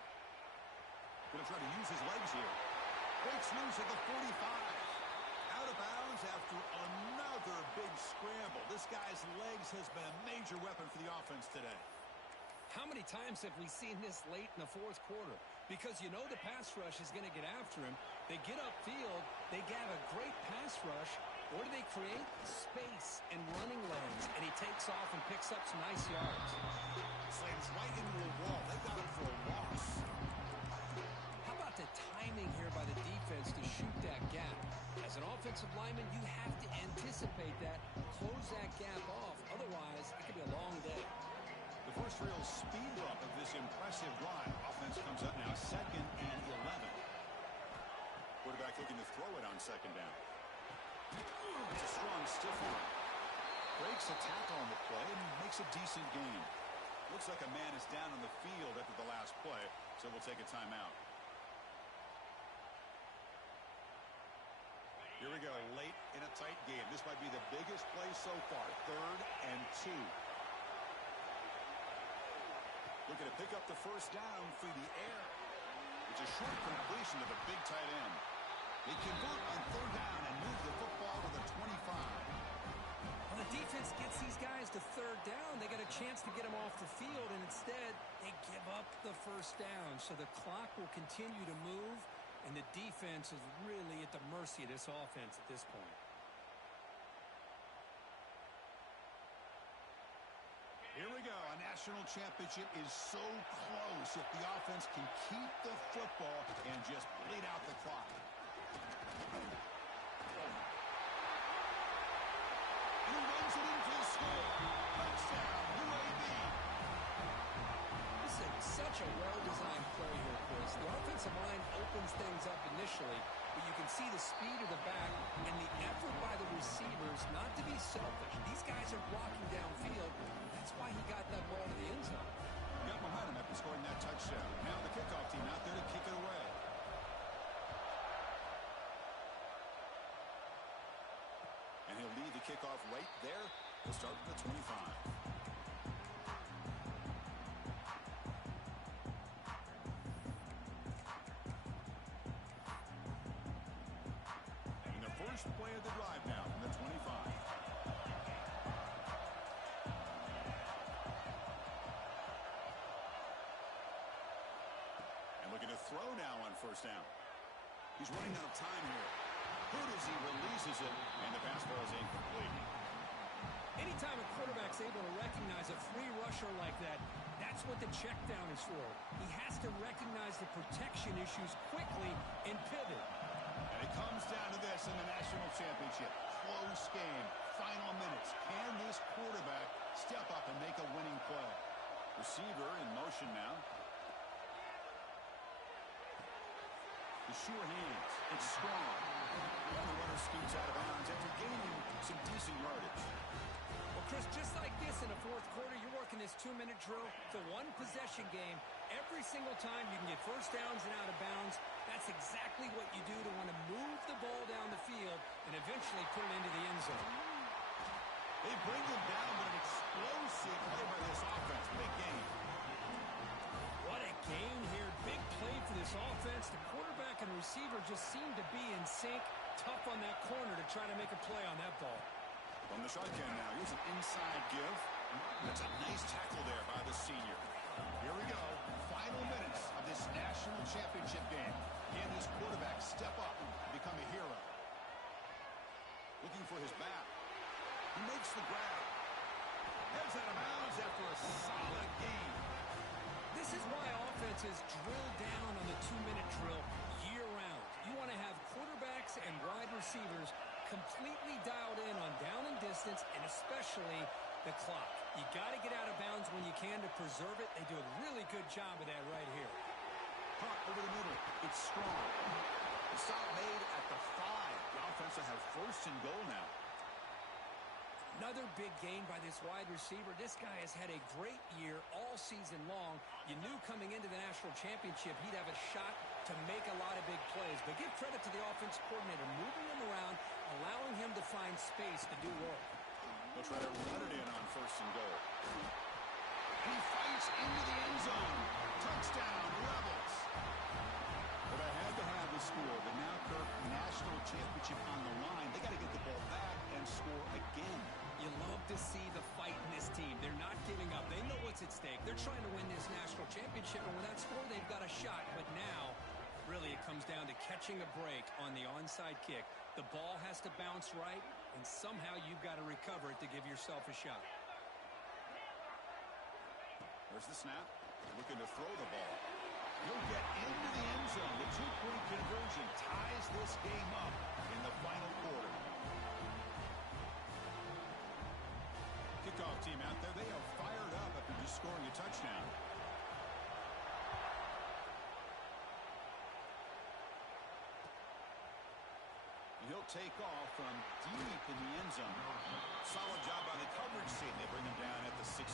Going to try to use his legs here. Breaks loose at the 45. Out of bounds after another big scramble. This guy's legs has been a major weapon for the offense today. How many times have we seen this late in the fourth quarter? Because you know the pass rush is going to get after him. They get upfield. They have a great pass rush. What do they create? Space and running lanes. And he takes off and picks up some nice yards. Slams right into a wall. They got him for a loss. How about the timing here by the defense to shoot that gap? As an offensive lineman, you have to anticipate that, close that gap off. Otherwise, it could be a long day. The first real speed bump of this impressive drive. Offense comes up now, 2nd and 11. Quarterback looking to throw it on second down. It's a strong stiff arm. Breaks a tackle on the play and makes a decent gain. Looks like a man is down on the field after the last play, so we'll take a timeout. Here we go, late in a tight game. This might be the biggest play so far, 3rd and 2. Looking to pick up the first down through the air. It's a short completion to the big tight end. They convert on 3rd down and move the football to the 25. When the defense gets these guys to 3rd down, they get a chance to get them off the field, and instead they give up the first down. So the clock will continue to move, and the defense is really at the mercy of this offense at this point. national championship is so close if the offense can keep the football and just bleed out the clock. And he runs it in for the score. Touchdown, UAB. This is such a well-designed play here, Chris. The offensive line opens things up initially, but you can see the speed of the back and the effort by the receivers not to be selfish. These guys are blocking downfield. That's why he got that ball to the end zone. Got momentum after scoring that touchdown. Now the kickoff team out there to kick it away. And he'll lead the kickoff right there. He'll start with the 25. And the first play of the drive now from the 25. Looking to throw now on first down. He's running out of time here. Good as he releases it, and the pass ball is incomplete. Anytime a quarterback's able to recognize a free rusher like that, that's what the check down is for. He has to recognize the protection issues quickly and pivot. And it comes down to this in the national championship. Close game, final minutes. Can this quarterback step up and make a winning play? Receiver in motion now. The sure hands. It's strong. And the runner scoots out of bounds after gaining some decent yardage. Well, Chris, just like this in the fourth quarter, you're working this 2-minute drill. It's a one-possession game. Every single time you can get first downs and out of bounds. That's exactly what you do to want to move the ball down the field and eventually put it into the end zone. They bring him down, but an explosive play by this offense. Big game. What a gain here. Big play for this offense. The quarterback and receiver just seem to be in sync. Tough on that corner to try to make a play on that ball. From the shotgun now. Here's an inside give. That's a nice tackle there by the senior. Here we go. Final minutes of this national championship game. Can this quarterback step up and become a hero? Looking for his back. He makes the grab. Heads out of bounds after a solid game. This is why offenses drill down on the 2-minute drill year-round. You want to have quarterbacks and wide receivers completely dialed in on down and distance, and especially the clock. You got to get out of bounds when you can to preserve it. They do a really good job of that right here. Punt over the middle. It's strong. The stop made at the 5. The offense will have first and goal now. Another big gain by this wide receiver. This guy has had a great year all season long. You knew coming into the national championship he'd have a shot to make a lot of big plays. But give credit to the offensive coordinator, moving him around, allowing him to find space to do work. They'll try to run it in on first and goal. And he fights into the end zone. Touchdown, Rebels. But I had to have the score. But now, Kirk, national championship on the line. They got to get the ball back and score again. You love to see the fight in this team. They're not giving up. They know what's at stake. They're trying to win this national championship, and with that score, they've got a shot. But now, really, it comes down to catching a break on the onside kick. The ball has to bounce right, and somehow you've got to recover it to give yourself a shot. There's the snap. Looking to throw the ball. He'll get into the end zone. The two-point conversion ties this game up in the final quarter. Kickoff team out there, they are fired up after just scoring a touchdown. And he'll take off from deep in the end zone. Solid job by the coverage team. They bring him down at the 16.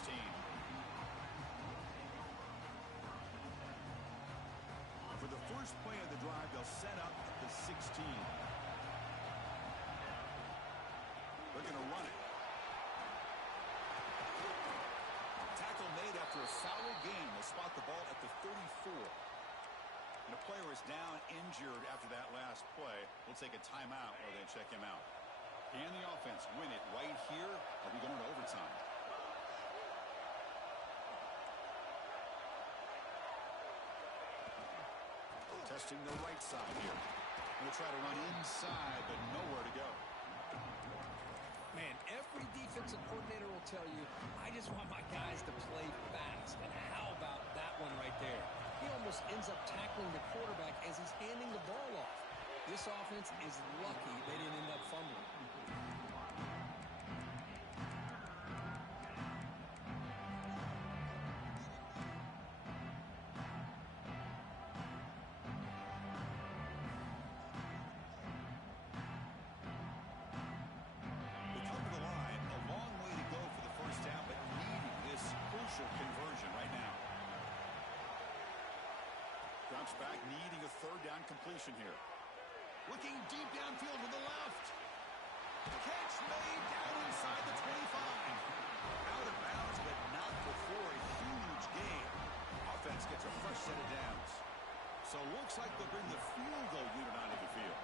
For the first play of the drive, they'll set up at the 16. They're going to run it. Tackle made after a solid game. They'll spot the ball at the 34. And the player is down injured after that last play. We'll take a timeout while they check him out. Can the offense win it right here? Are we going to overtime? Testing the right side here. We'll try to run inside, but nowhere to go. Man, every Every defensive coordinator will tell you, I just want my guys to play fast. And how about that one right there? He almost ends up tackling the quarterback as he's handing the ball off. This offense is lucky they didn't end up fumbling. Conversion right now. Drops back, needing a third down completion here. Looking deep downfield with the left. Catch made down inside the 25. Out of bounds, but not before a huge gain. Offense gets a fresh set of downs. So looks like they'll bring the field goal unit onto the field.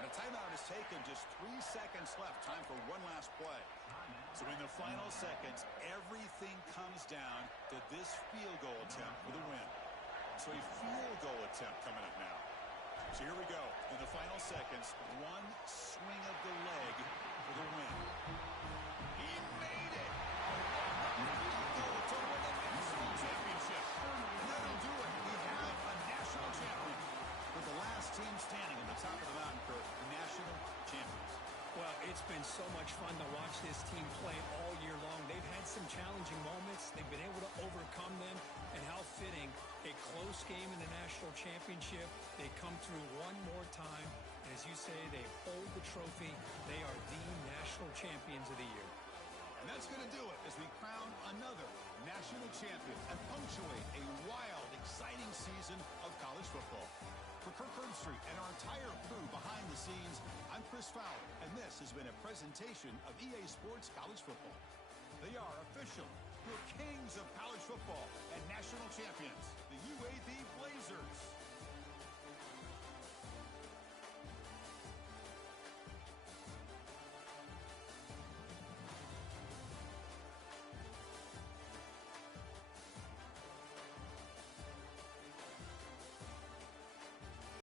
And a timeout is taken, just 3 seconds left. Time for one last play. So in the final seconds, everything comes down to this field goal attempt for the win. So a field goal attempt coming up now. So here we go. In the final seconds, one swing of the leg for the win. He made it! A field goal to win the national championship. And that'll do it. We have a national champion. With the last team standing at the top of the mountain for national champions. Well, it's been so much fun to watch this team play all year long. They've had some challenging moments. They've been able to overcome them. And how fitting, a close game in the national championship. They come through one more time. And as you say, they hold the trophy. They are the national champions of the year. And that's going to do it as we crown another national champion and punctuate a wild, exciting season of college football. For Kirk Herbstreit and our entire crew behind the scenes, I'm Chris Fowler, and this has been a presentation of EA Sports College Football. They are official. Your kings of college football and national champions, the UAB